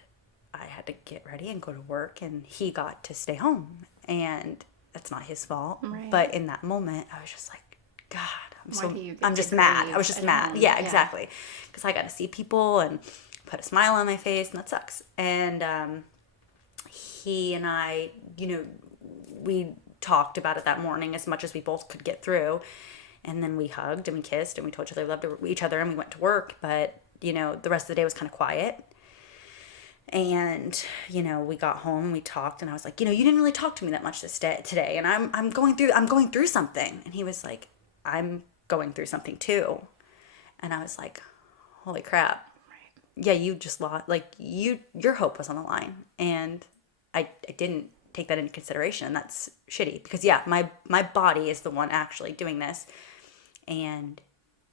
I had to get ready and go to work, and he got to stay home. And that's not his fault. Right. But in that moment, I was just like, God, I'm just mad. I was just mad. Yeah, exactly. Because I got to see people and put a smile on my face, and that sucks. And he and I, you know, we talked about it that morning as much as we both could get through. And then we hugged and we kissed and we told each other we loved each other, and we went to work. But, you know, the rest of the day was kind of quiet. And, you know, we got home and we talked, and I was like, you know, you didn't really talk to me that much today. And I'm going through something. And he was like, I'm going through something too. And I was like, holy crap. Right. Yeah, you just lost, like, your hope was on the line. And I didn't take that into consideration. And that's shitty because, yeah, my body is the one actually doing this. And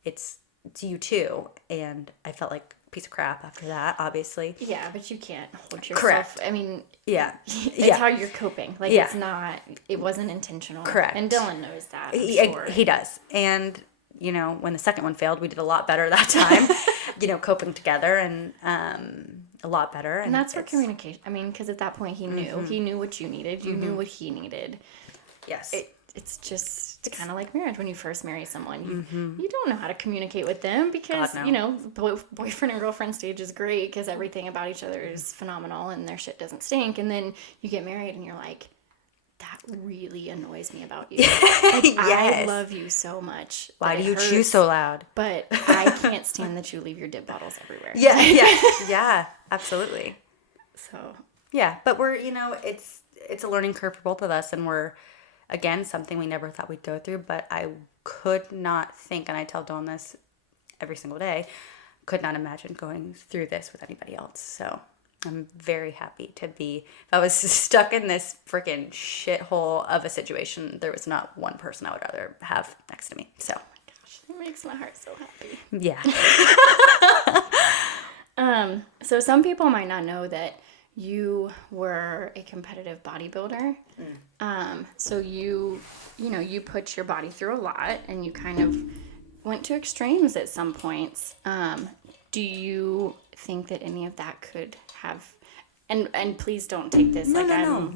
it's you too. And I felt like a piece of crap after that, obviously. Yeah, but you can't hold yourself. Correct. I mean, yeah, it's how you're coping. Like, it wasn't intentional. Correct. And Dylan knows that. He does. And, you know, when the second one failed, we did a lot better that time, you know, coping together, and a lot better. And that's where communication, I mean, because at that point he knew what you needed. You knew what he needed. Yes. It's just kind of like marriage. When you first marry someone, you don't know how to communicate with them because, you know, boyfriend and girlfriend stage is great because everything about each other is phenomenal and their shit doesn't stink. And then you get married and you're like, that really annoys me about you. Like, yes. I love you so much. Why do you chew so loud? But I can't stand that you leave your dip bottles everywhere. Yeah, absolutely. So. Yeah, but we're, you know, it's a learning curve for both of us, and we're, again, something we never thought we'd go through, but I could not think, and I tell Dawn this every single day, could not imagine going through this with anybody else. So I'm very happy to be, if I was stuck in this freaking shithole of a situation, there was not one person I would rather have next to me. So. Oh my gosh, it makes my heart so happy. Yeah. So some people might not know that you were a competitive bodybuilder. So you put your body through a lot, and you kind of went to extremes at some points. Do you think that any of that could have, and please don't take this No.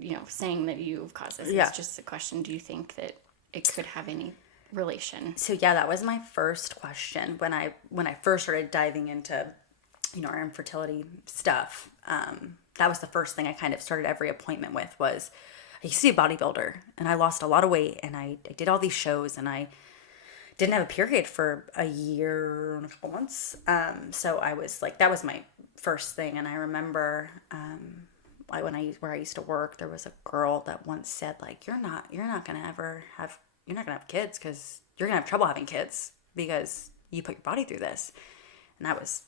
you know, saying that you've caused this. Yeah. It's just a question. Do you think that it could have any relation? So yeah, that was my first question when I first started diving into, you know, our infertility stuff. That was the first thing I kind of started every appointment with was, I used to be a bodybuilder and I lost a lot of weight, and I did all these shows, and I didn't have a period for a year and a couple months. So I was like, that was my first thing. And I remember, where I used to work, there was a girl that once said, like, you're not going to have kids because you're going to have trouble having kids because you put your body through this. And I was,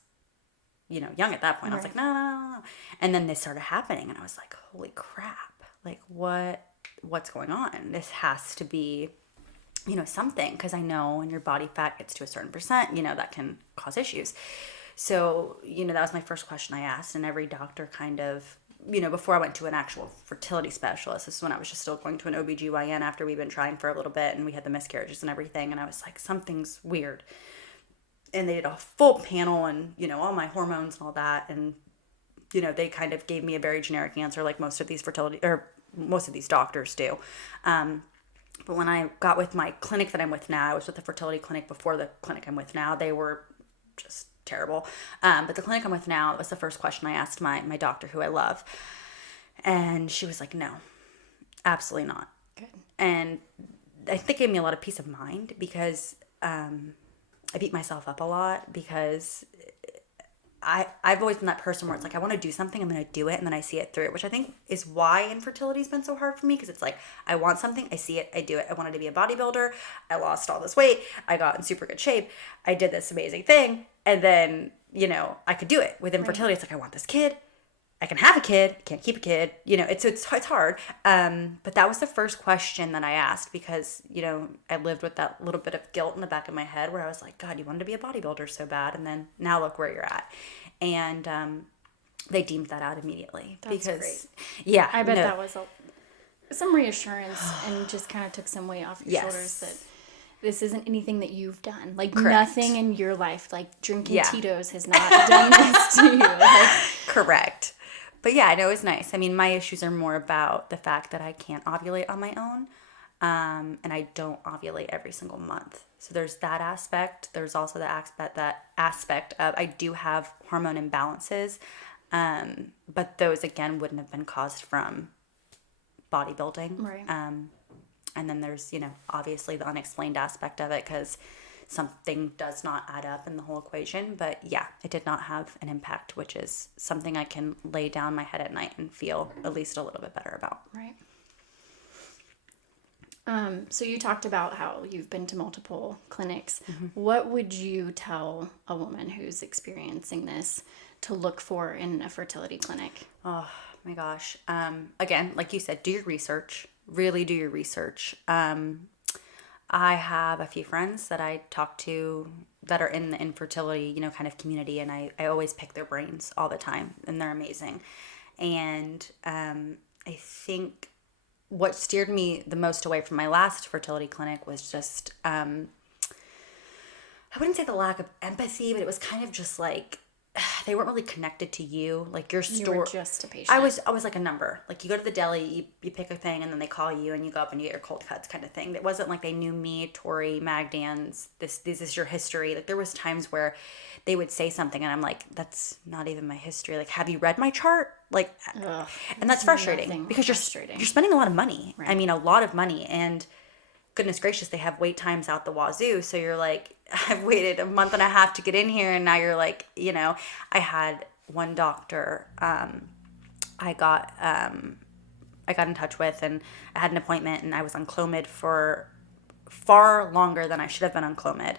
you know, young at that point. Right. I was like, no. And then this started happening, and I was like, holy crap. Like, what's going on? This has to be, you know, something, because I know when your body fat gets to a certain percent, you know, that can cause issues. So, you know, that was my first question I asked, and every doctor kind of, you know, before I went to an actual fertility specialist, this is when I was just still going to an OBGYN after we'd been trying for a little bit, and we had the miscarriages and everything, and I was like, something's weird. And they did a full panel and, you know, all my hormones and all that, and they kind of gave me a very generic answer like most of these doctors do. But when I got with my clinic that I'm with now, I was with the fertility clinic before the clinic I'm with now. They were just terrible. But the clinic I'm with now, it was the first question I asked my doctor, who I love. And she was like, no, absolutely not. Good. And I think it gave me a lot of peace of mind because I beat myself up a lot because I've always been that person where it's like, I want to do something, I'm going to do it, and then I see it through, which I think is why infertility has been so hard for me, because it's like, I want something, I see it, I do it. I wanted to be a bodybuilder, I lost all this weight, I got in super good shape, I did this amazing thing, and then, I could do it. With infertility, It's like, I want this kid, I can have a kid, can't keep a kid, it's hard. But that was the first question that I asked because, I lived with that little bit of guilt in the back of my head where I was like, God, you wanted to be a bodybuilder so bad. And then now look where you're at. And they deemed that out immediately. That's great. Yeah. I bet that was some reassurance and just kind of took some weight off your shoulders that this isn't anything that you've done. Like, Correct. Nothing in your life, like drinking Tito's has not done this to you. Like, correct. But yeah, I know it was nice. I mean, my issues are more about the fact that I can't ovulate on my own. And I don't ovulate every single month. So there's that aspect. There's also the aspect of I do have hormone imbalances. But those, again, wouldn't have been caused from bodybuilding. Right. And then there's, obviously the unexplained aspect of it because something does not add up in the whole equation. But yeah, it did not have an impact, which is something I can lay down my head at night and feel at least a little bit better about. Right. So you talked about how you've been to multiple clinics. Mm-hmm. What would you tell a woman who's experiencing this to look for in a fertility clinic? Oh my gosh. Again, like you said, do your research. Really do your research. I have a few friends that I talk to that are in the infertility, kind of community, and I always pick their brains all the time, and they're amazing. And I think what steered me the most away from my last fertility clinic was just, I wouldn't say the lack of empathy, but it was kind of just like, they weren't really connected to you. Like your story. You were just a patient. I was like a number. Like you go to the deli, you pick a thing, and then they call you, and you go up and you get your cold cuts kind of thing. It wasn't like they knew me, Tori, Magdans. This is your history. Like there was times where they would say something, and I'm like, that's not even my history. Like, have you read my chart? Like, and that's frustrating because you're spending a lot of money. Right. I mean, a lot of money, and goodness gracious, they have wait times out the wazoo. So you're like, I've waited a month and a half to get in here, and now you're like, I had one doctor I got in touch with, and I had an appointment, and I was on Clomid for far longer than I should have been on Clomid.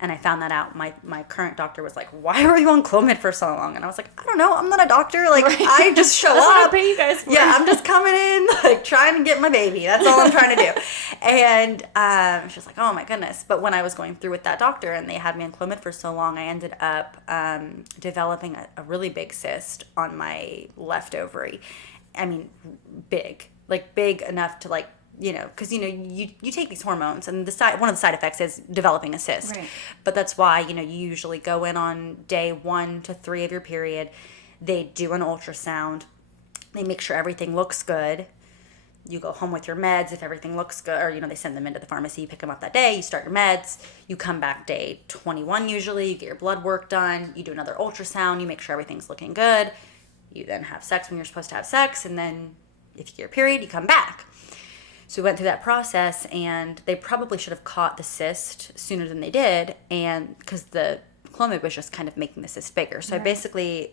And I found that out. My current doctor was like, why were you on Clomid for so long? And I was like, I don't know. I'm not a doctor. Like, right. I just show That's up. what I pay you guys for. Yeah, I'm just coming in, like, trying to get my baby. That's all I'm trying to do. And she was like, oh, my goodness. But when I was going through with that doctor and they had me on Clomid for so long, I ended up developing a really big cyst on my left ovary. I mean, big. Like, big enough to, like, because, you take these hormones, and one of the side effects is developing a cyst. Right. But that's why, you usually go in on day 1 to 3 of your period. They do an ultrasound. They make sure everything looks good. You go home with your meds if everything looks good, or, they send them into the pharmacy. You pick them up that day. You start your meds. You come back day 21 usually. You get your blood work done. You do another ultrasound. You make sure everything's looking good. You then have sex when you're supposed to have sex. And then if you get your period, you come back. So we went through that process, and they probably should have caught the cyst sooner than they did, and because the Clomid was just kind of making the cyst bigger. So they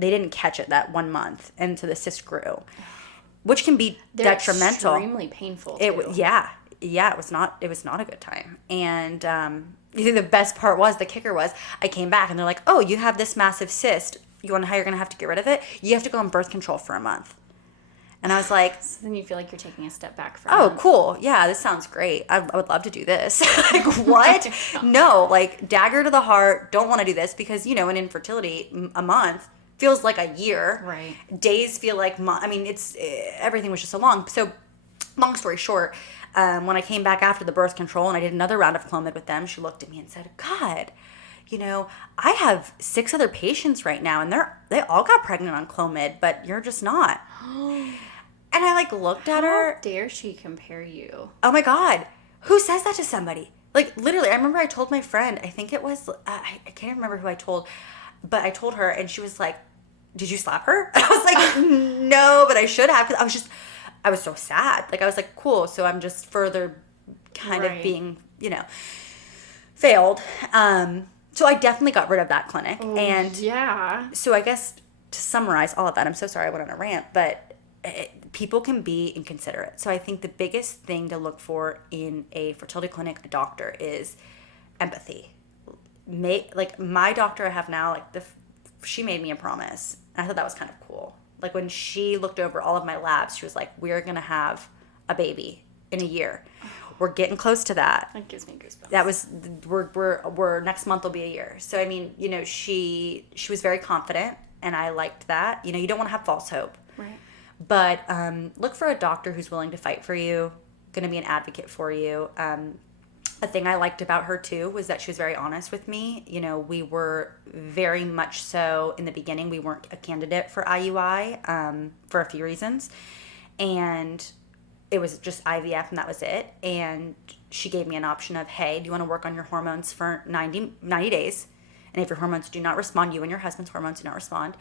didn't catch it that 1 month, and so the cyst grew, which can be detrimental. Extremely painful. It was not a good time. And the best part was, the kicker was, I came back, and they're like, oh, you have this massive cyst. You want to know how you're going to have to get rid of it? You have to go on birth control for a month. And I was like... So then you feel like you're taking a step back from Oh, cool. Yeah, this sounds great. I would love to do this. Like, what? No, like, dagger to the heart. Don't want to do this because, in infertility, a month feels like a year. Right. Days feel like... everything was just so long. So, long story short, when I came back after the birth control and I did another round of Clomid with them, she looked at me and said, God, I have 6 other patients right now, and they all got pregnant on Clomid, but you're just not. And I like looked at her. How dare she compare you? Oh my God. Who says that to somebody? Like, literally, I remember I told my friend, I think it was, I can't remember who I told, but I told her, and she was like, did you slap her? I was like, no, but I should have, because I was so sad. Like, I was like, cool, so I'm just further kind of being, failed. So I definitely got rid of that clinic. And yeah. So I guess to summarize all of that, I'm so sorry I went on a rant, but people can be inconsiderate. So I think the biggest thing to look for in a fertility clinic, a doctor, is empathy. Like my doctor I have now, like she made me a promise. And I thought that was kind of cool. Like when she looked over all of my labs, she was like, "We're gonna have a baby in a year. We're getting close to that." That gives me goosebumps. That was we're next month will be a year. So I mean, she was very confident, and I liked that. You don't want to have false hope. Right. But look for a doctor who's willing to fight for you, going to be an advocate for you. A thing I liked about her too was that she was very honest with me. We were very much so in the beginning. We weren't a candidate for IUI for a few reasons, and it was just IVF and that was it. And she gave me an option of, hey, do you want to work on your hormones for 90 days? And if your hormones do not respond, you and your husband's hormones do not respond,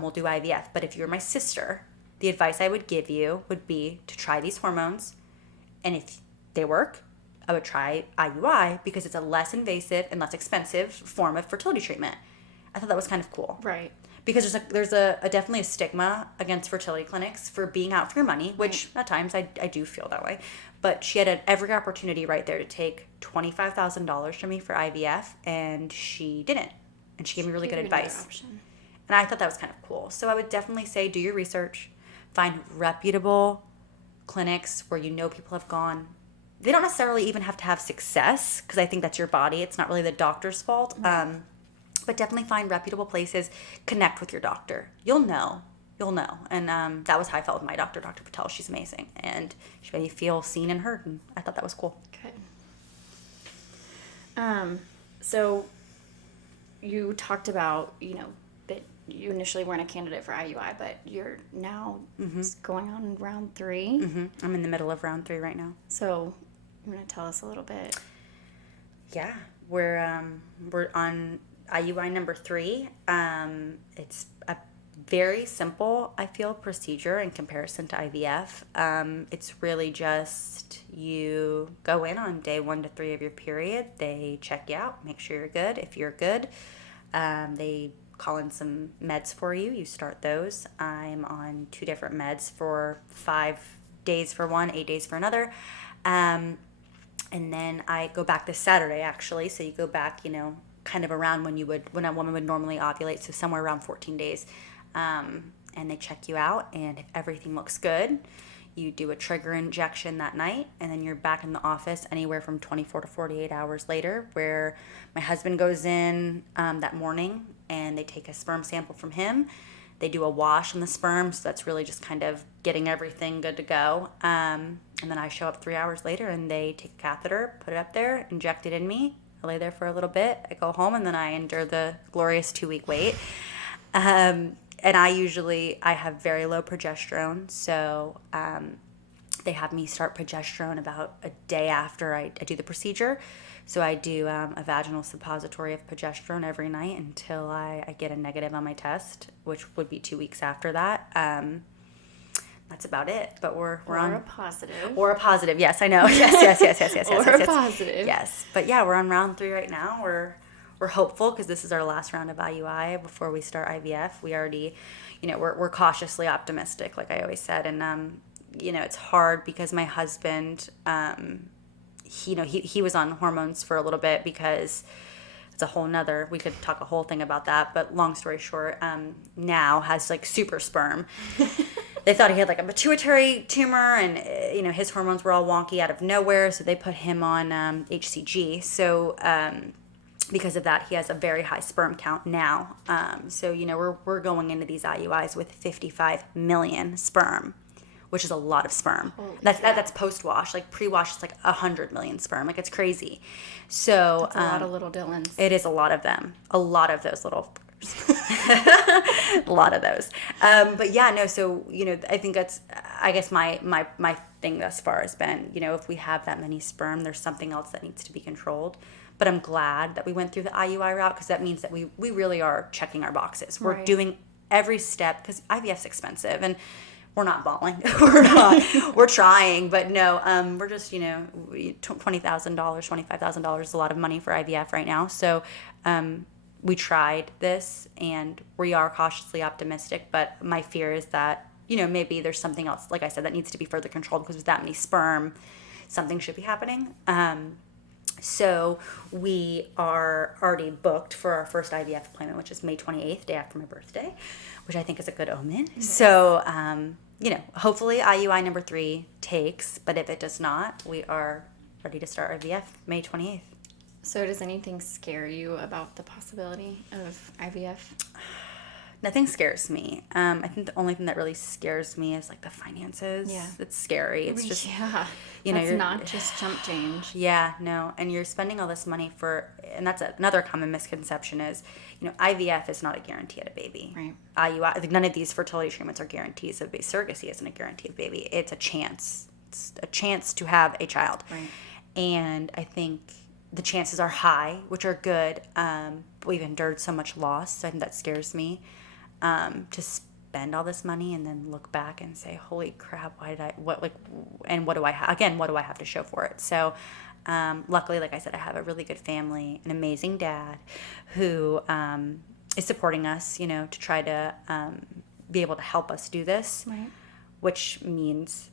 we'll do IVF. But if you're my sister, the advice I would give you would be to try these hormones. And if they work, I would try IUI because it's a less invasive and less expensive form of fertility treatment. I thought that was kind of cool. Right. Because there's a definitely a stigma against fertility clinics for being out for your money, which at times I do feel that way. But she had every opportunity right there to take $25,000 from me for IVF, and she didn't. And she gave me really good advice. And I thought that was kind of cool. So I would definitely say do your research. Find reputable clinics where people have gone. They don't necessarily even have to have success, because I think that's your body. It's not really the doctor's fault. Right. But definitely find reputable places. Connect with your doctor. You'll know. And that was how I felt with my doctor, Dr. Patel. She's amazing. And she made me feel seen and heard. And I thought that was cool. Okay. So you talked about, that you initially weren't a candidate for IUI, but you're now going on round 3. Mm-hmm. I'm in the middle of round 3 right now. So you want to tell us a little bit? Yeah. We're on IUI number 3. It's a very simple, I feel, procedure in comparison to IVF. It's really just you go in on day 1 to 3 of your period. They check you out, make sure you're good. If you're good, they call in some meds for you. You start those. I'm on 2 different meds for 5 days for one, 8 days for another. And then I go back this Saturday, actually. So you go back, kind of around when a woman would normally ovulate, so somewhere around 14 days. And they check you out, and if everything looks good, you do a trigger injection that night, and then you're back in the office anywhere from 24 to 48 hours later, where my husband goes in that morning, and they take a sperm sample from him. They do a wash on the sperm, so that's really just kind of getting everything good to go. And then I show up 3 hours later, and they take a catheter, put it up there, inject it in me. I lay there for a little bit. I go home, and then I endure the glorious 2-week wait. And I have very low progesterone, so they have me start progesterone about a day after I do the procedure. So I do a vaginal suppository of progesterone every night until I get a negative on my test, which would be 2 weeks after that. That's about it. But we're on a positive. Or a positive. Yes, I know. Yes. Or a positive. Yes, but yeah, we're on round 3 right now. We're hopeful because this is our last round of IUI before we start IVF. We already, we're cautiously optimistic, like I always said, and it's hard because my husband, he was on hormones for a little bit because it's a whole nother, we could talk a whole thing about that, but long story short, now has like super sperm. They thought he had like a pituitary tumor, and his hormones were all wonky out of nowhere, so they put him on HCG. So because of that, he has a very high sperm count now. So we're going into these IUIs with 55 million sperm, which is a lot of sperm. That's That's post-wash. Like pre-wash is like 100 million sperm. Like it's crazy. So a lot of little Dylans. it is a lot of them. A lot of those little a lot of those. But yeah, no, so, I think that's, I guess my thing thus far has been, if we have that many sperm, there's something else that needs to be controlled. But I'm glad that we went through the IUI route, because that means that we really are checking our boxes. We're doing every step, because IVF's expensive, and we're not balling. We're trying, but no, we're just, $20,000, $25,000 is a lot of money for IVF right now. So, we tried this, and we are cautiously optimistic, but my fear is that, maybe there's something else, like I said, that needs to be further controlled, because with that many sperm, something should be happening. So we are already booked for our first IVF appointment, which is May 28th, day after my birthday, which I think is a good omen. Yes. So, hopefully IUI number 3 takes, but if it does not, we are ready to start IVF May 28th. So does anything scare you about the possibility of IVF? Nothing scares me. I think the only thing that really scares me is like the finances. Yeah. It's scary. It's just, it's not just chump change. Yeah, no. And you're spending all this money and that's another common misconception is, IVF is not a guarantee of a baby. Right. IUI, like none of these fertility treatments are guarantees of baby. Surrogacy isn't a guarantee of baby. It's a chance. It's a chance to have a child. Right. And I think the chances are high, which are good. But we've endured so much loss, so I think that scares me. To spend all this money and then look back and say, holy crap, what do I have to show for it? So, luckily, like I said, I have a really good family, an amazing dad who, is supporting us, to try to, be able to help us do this, right. Which means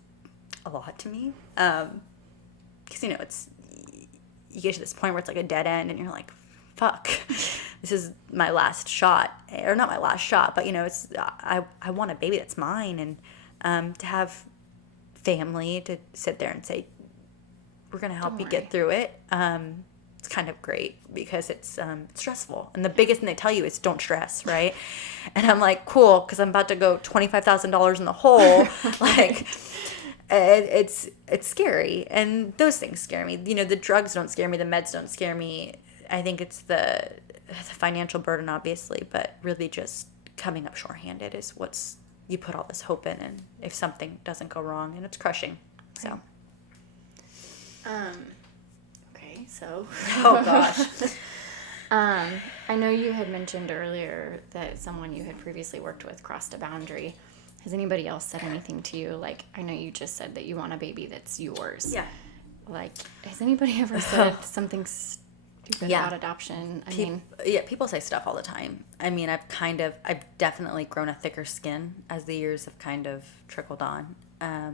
a lot to me. Because, you get to this point where it's like a dead end and you're like, fuck, this is my last shot, or not my last shot, but it's I want a baby that's mine, and to have family to sit there and say, we're gonna help you get through it. It's kind of great because it's stressful, and the biggest thing they tell you is don't stress, right? And I'm like, cool, because I'm about to go $25,000 in the hole, like. It's scary, and those things scare me. The drugs don't scare me, the meds don't scare me. I think it's the financial burden, obviously, but really just coming up shorthanded is you put all this hope in, and if something doesn't go wrong, and it's crushing. So. Okay, so. Oh gosh. I know you had mentioned earlier that someone you had previously worked with crossed a boundary. Has anybody else said anything to you? Like, I know you just said that you want a baby that's yours. Yeah. Like, has anybody ever said something stupid about adoption? People say stuff all the time. I mean, I've definitely grown a thicker skin as the years have kind of trickled on. I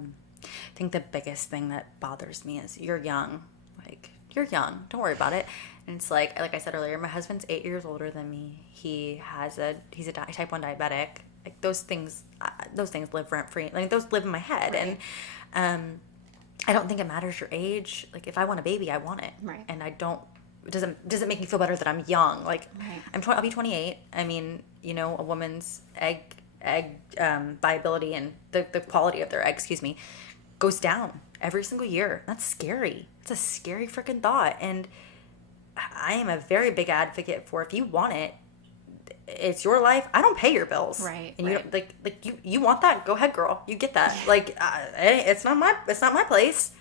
think the biggest thing that bothers me is you're young. Like, you're young. Don't worry about it. And it's like I said earlier, my husband's 8 years older than me. He's a type 1 diabetic. Like those things live rent free. Like those live in my head, right. And I don't think it matters your age. Like if I want a baby, I want it, right? And it doesn't make me feel better that I'm young. Like right. I'll be 28. I mean, a woman's egg viability and the quality of their egg, goes down every single year. That's scary. It's a scary freaking thought, and I am a very big advocate for if you want it. It's your life. I don't pay your bills. Right. And you want that? Go ahead, girl. You get that. Like it's not my place.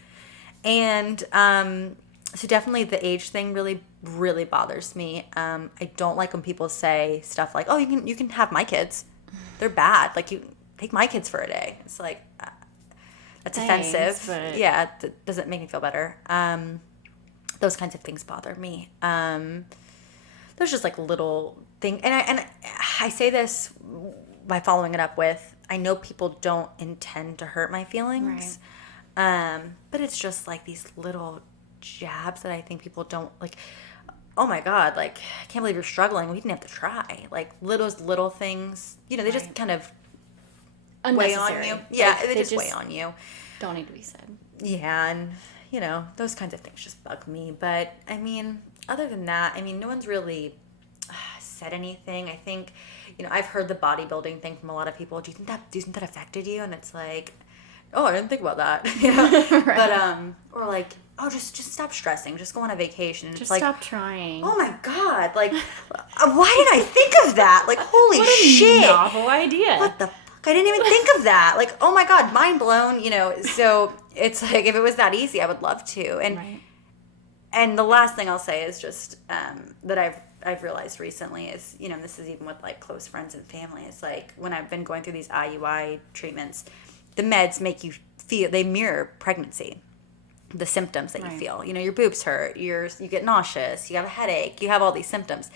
And so definitely the age thing really, really bothers me. I don't like when people say stuff like, "Oh, you can have my kids. They're bad. Like you take my kids for a day." It's like that's offensive. But... Yeah, it doesn't make me feel better. Those kinds of things bother me. There's just like little thing, and I say this by following it up with, I know people don't intend to hurt my feelings, right. But it's just like these little jabs that I think people don't like. Oh my God, like I can't believe you're struggling. We didn't have to try. Like little things, they right. just kind of weigh on you. Yeah, like, they just weigh on you. Don't need to be said. Yeah, and those kinds of things just bug me. But I mean, other than that, no one's really said anything. I think, I've heard the bodybuilding thing from a lot of people. Do you think that affected you? And it's like, oh, I didn't think about that. You know? Right. But, or like, oh, just stop stressing. Just go on a vacation. And Just it's like, stop trying. oh my God. Like, why did I think of that? Like, holy What a shit. novel idea. What the fuck? I didn't even think of that. Like, oh my God, mind blown, you know. So it's like, if it was that easy, I would love to. And Right. and the last thing I'll say is just that I've realized recently is, you know, and this is even with like close friends and family, is like when I've been going through these IUI treatments, the meds make you feel, they mirror pregnancy. The symptoms that you feel, you know, your boobs hurt, you get nauseous, you have a headache, you have all these symptoms,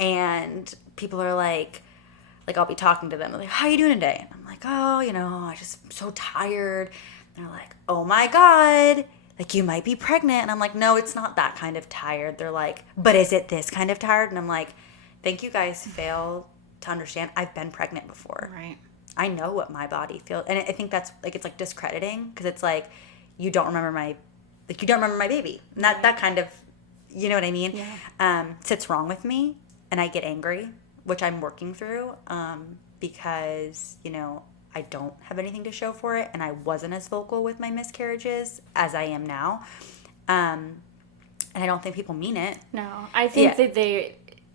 and people are like I'll be talking to them, like, how you doing today? And I'm like, oh, you know, I just am so tired. And they're like, oh my God, like you might be pregnant. And I'm like, no, it's not that kind of tired. They're like, but is it this kind of tired? And I'm like, think you guys fail to understand. I've been pregnant before. Right. I know what my body feels, and I think that's like, it's like discrediting, because it's like, you don't remember my baby, and that kind of, you know what I mean? Yeah. Sits wrong with me, and I get angry, which I'm working through, because, you know, I don't have anything to show for it, and I wasn't as vocal with my miscarriages as I am now, and I don't think people mean it. No, I think that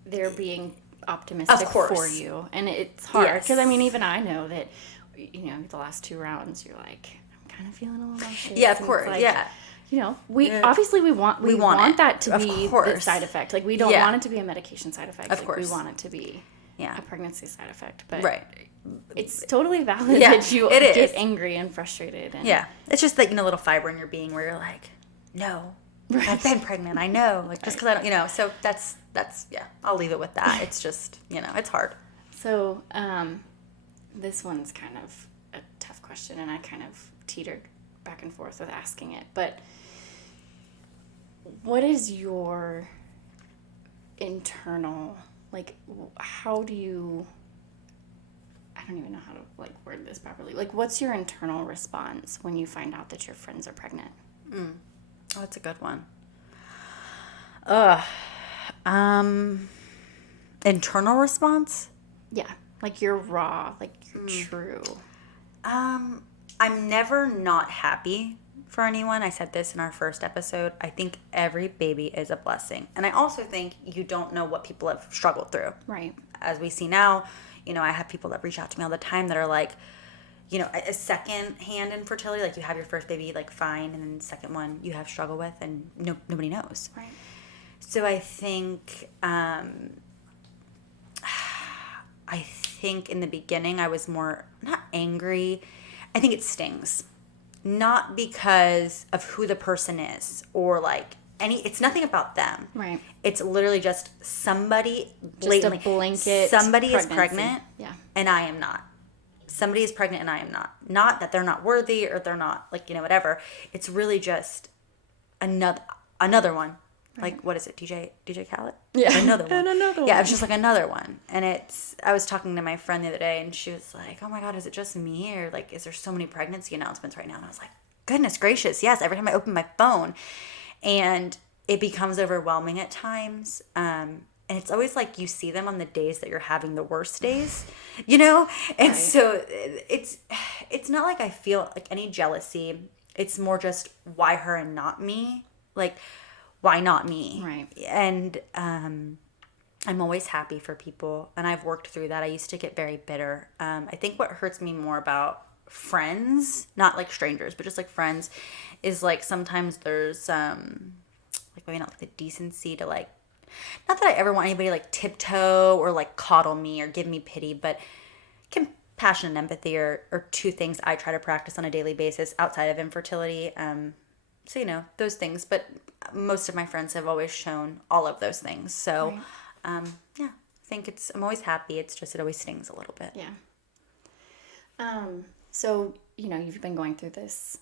they're being optimistic for you, and it's hard because I mean, even I know that, you know, the last 2 rounds, you're like, I'm kind of feeling a little nauseous. Yeah, of course. Like, yeah. You know, obviously we want that to be the side effect. Like, we don't want it to be a medication side effect. Of like, course. we want it to be a pregnancy side effect. But right. It's totally valid that you get angry and frustrated. And it's just that, you know, little fiber in your being where you're like, no, I've been pregnant. I know, like, just because I don't, you know. So that's I'll leave it with that. It's just, you know, it's hard. So this one's kind of a tough question, and I kind of teetered back and forth with asking it, but what is your internal, like, how do you, I don't even know how to, like, word this properly. Like, what's your internal response when you find out that your friends are pregnant? Oh, that's a good one. Internal response? Yeah, like you're raw, like you're true. I'm never not happy for anyone. I said this in our first episode. I think every baby is a blessing. And I also think you don't know what people have struggled through. Right. As we see now, you know, I have people that reach out to me all the time that are like, you know, a second hand infertility, like you have your first baby, like, fine, and then the second one you have struggle with, and nobody knows. Right. So I think, in the beginning I was more, not angry. I think it stings. Not because of who the person is or like it's nothing about them. Right. It's literally just somebody blatantly. Just a blanket somebody pregnancy. Is pregnant and I am not. Somebody is pregnant and I am not. Not that they're not worthy or they're not, like, you know, whatever. It's really just another one. Right. Like, what is it, DJ Khaled? Yeah. Another one. And another one. Yeah, it's just like another one. And I was talking to my friend the other day, and she was like, oh my God, is it just me? Or like, is there so many pregnancy announcements right now? And I was like, goodness gracious, yes. Every time I open my phone, and it becomes overwhelming at times. And it's always like you see them on the days that you're having the worst days, you know? And so it's not like I feel like any jealousy. It's more just, why her and not me? Like, why not me? Right. And I'm always happy for people, and I've worked through that. I used to get very bitter. I think what hurts me more about friends, not like strangers, but just like friends, is like sometimes there's like maybe not like the decency to, like, not that I ever want anybody to like tiptoe or like coddle me or give me pity, but compassion and empathy are two things I try to practice on a daily basis outside of infertility. So, you know, those things, but most of my friends have always shown all of those things. So, I think I'm always happy. It's just, it always stings a little bit. Yeah. So, you know, you've been going through this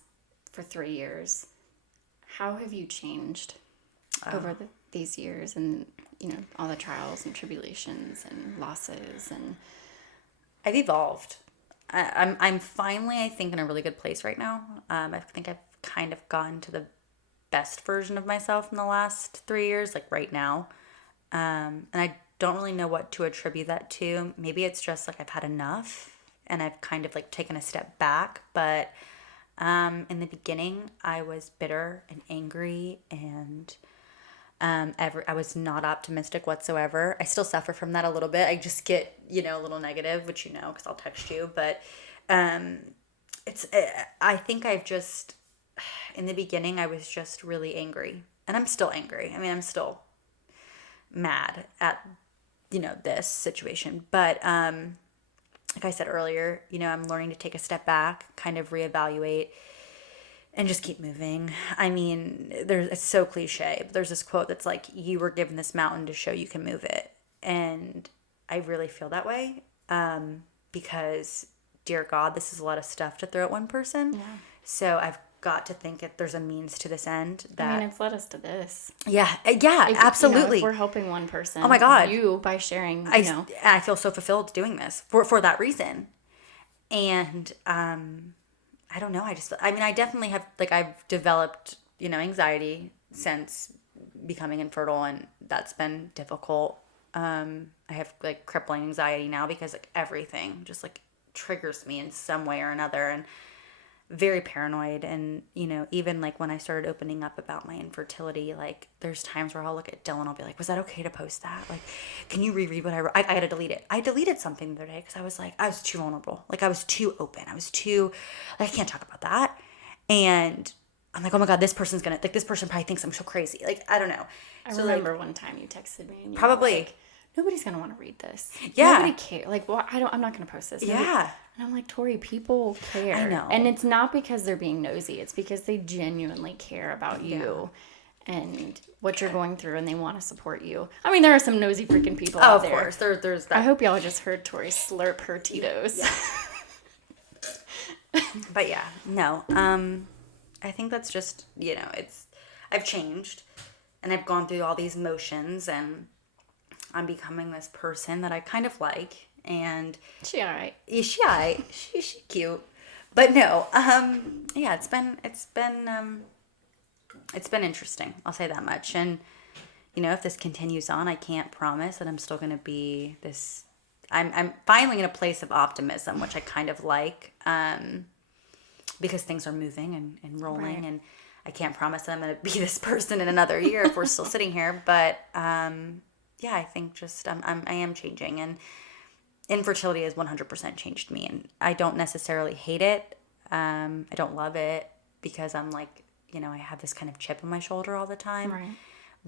for 3 years. How have you changed over these years, and, you know, all the trials and tribulations and losses? And I've evolved. I'm finally, I think, in a really good place right now. I think I've kind of gotten to the best version of myself in the last 3 years, like right now. And I don't really know what to attribute that to. Maybe it's just like I've had enough and I've kind of like taken a step back, but In the beginning, I was bitter and angry, and I was not optimistic whatsoever. I still suffer from that a little bit. I just get, a little negative, which because I'll text you. But I think I've just, in the beginning, I was just really angry. And I'm still angry. I mean, I'm still mad at, this situation. But like I said earlier, I'm learning to take a step back, kind of reevaluate, and just keep moving. I mean, it's so cliche, but there's this quote that's like, you were given this mountain to show you can move it. And I really feel that way because, dear God, this is a lot of stuff to throw at one person. Yeah. So I've got to think that there's a means to this end. It's led us to this. Yeah, absolutely. If we're helping one person. Oh my God. You, by sharing, I feel so fulfilled doing this for that reason. And I don't know. I definitely have, I've developed, anxiety since becoming infertile, and that's been difficult. I have crippling anxiety now because everything just triggers me in some way or another, and very paranoid. And even when I started opening up about my infertility, there's times where I'll look at Dylan, I'll be like, was that okay to post that? Can you reread what I wrote? I gotta delete it. I deleted something the other day because I was too vulnerable. I was too open. I was too, I can't talk about that. And I'm like, oh my God, this person's gonna, this person probably thinks I'm so crazy. I don't know. I remember one time you texted me and you probably were like, nobody's gonna want to read this. Yeah. Nobody cares. I'm not gonna post this. Yeah. And I'm like, Tori, people care. I know. And it's not because they're being nosy. It's because they genuinely care about you and what you're going through, and they want to support you. I mean, there are some nosy freaking people out there. Of course. There's that. I hope y'all just heard Tori slurp her Tito's. Yeah. But yeah, no. I think that's just, I've changed, and I've gone through all these motions, and I'm becoming this person that I kind of like. And she all right. She all right. She cute. But no, yeah, it's been interesting. I'll say that much. And if this continues on, I can't promise that I'm still going to be this. I'm finally in a place of optimism, which I kind of like, because things are moving and rolling, right. And I can't promise that I'm going to be this person in another year if we're still sitting here. But yeah, I think just I am changing, and infertility has 100% changed me, and I don't necessarily hate it. I don't love it because I'm I have this kind of chip on my shoulder all the time. Right.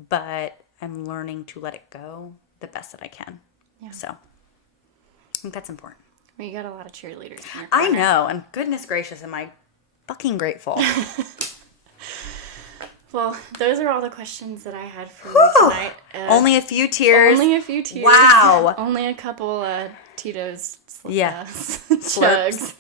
But I'm learning to let it go the best that I can. Yeah. So I think that's important. Well, you got a lot of cheerleaders in your corner. I know, and goodness gracious, am I fucking grateful. Well, those are all the questions that I had for you tonight. Only a few tears. Only a few tears. Wow. Only a couple Tito's chugs.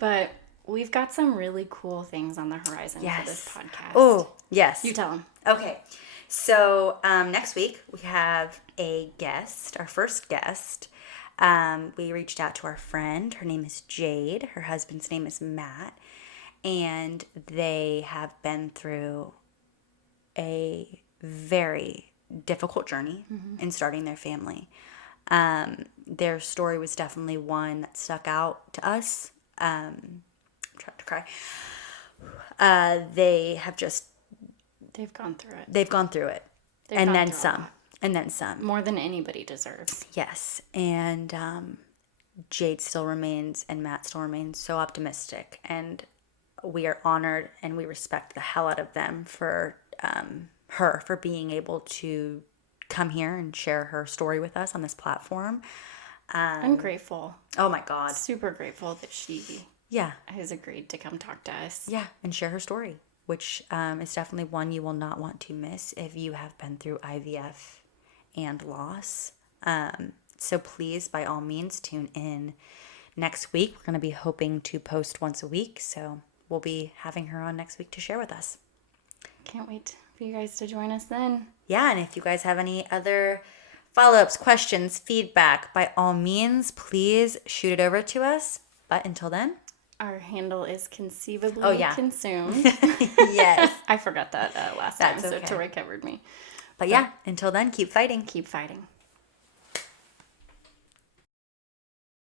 But we've got some really cool things on the horizon for this podcast. Oh, yes. You tell them. Okay. So next week we have a guest, our first guest. We reached out to our friend. Her name is Jade. Her husband's name is Matt. And they have been through a very difficult journey in starting their family. Their story was definitely one that stuck out to us. I'm trying to cry. They've gone through it. They've gone through it. And then some. And then some. More than anybody deserves. Yes. And Jade still remains, and Matt still remains so optimistic. And we are honored and we respect the hell out of them for her for being able to come here and share her story with us on this platform. I'm grateful. Oh my God. Super grateful that she has agreed to come talk to us. Yeah, and share her story, which is definitely one you will not want to miss if you have been through IVF and loss. So please, by all means, tune in next week. We're going to be hoping to post once a week, so we'll be having her on next week to share with us. Can't wait for you guys to join us then. Yeah, and if you guys have any other follow-ups, questions, feedback, by all means, please shoot it over to us. But until then, our handle is conceivably consumed. Yes. I forgot that last time, so Tori covered me. But yeah, until then, keep fighting. Keep fighting.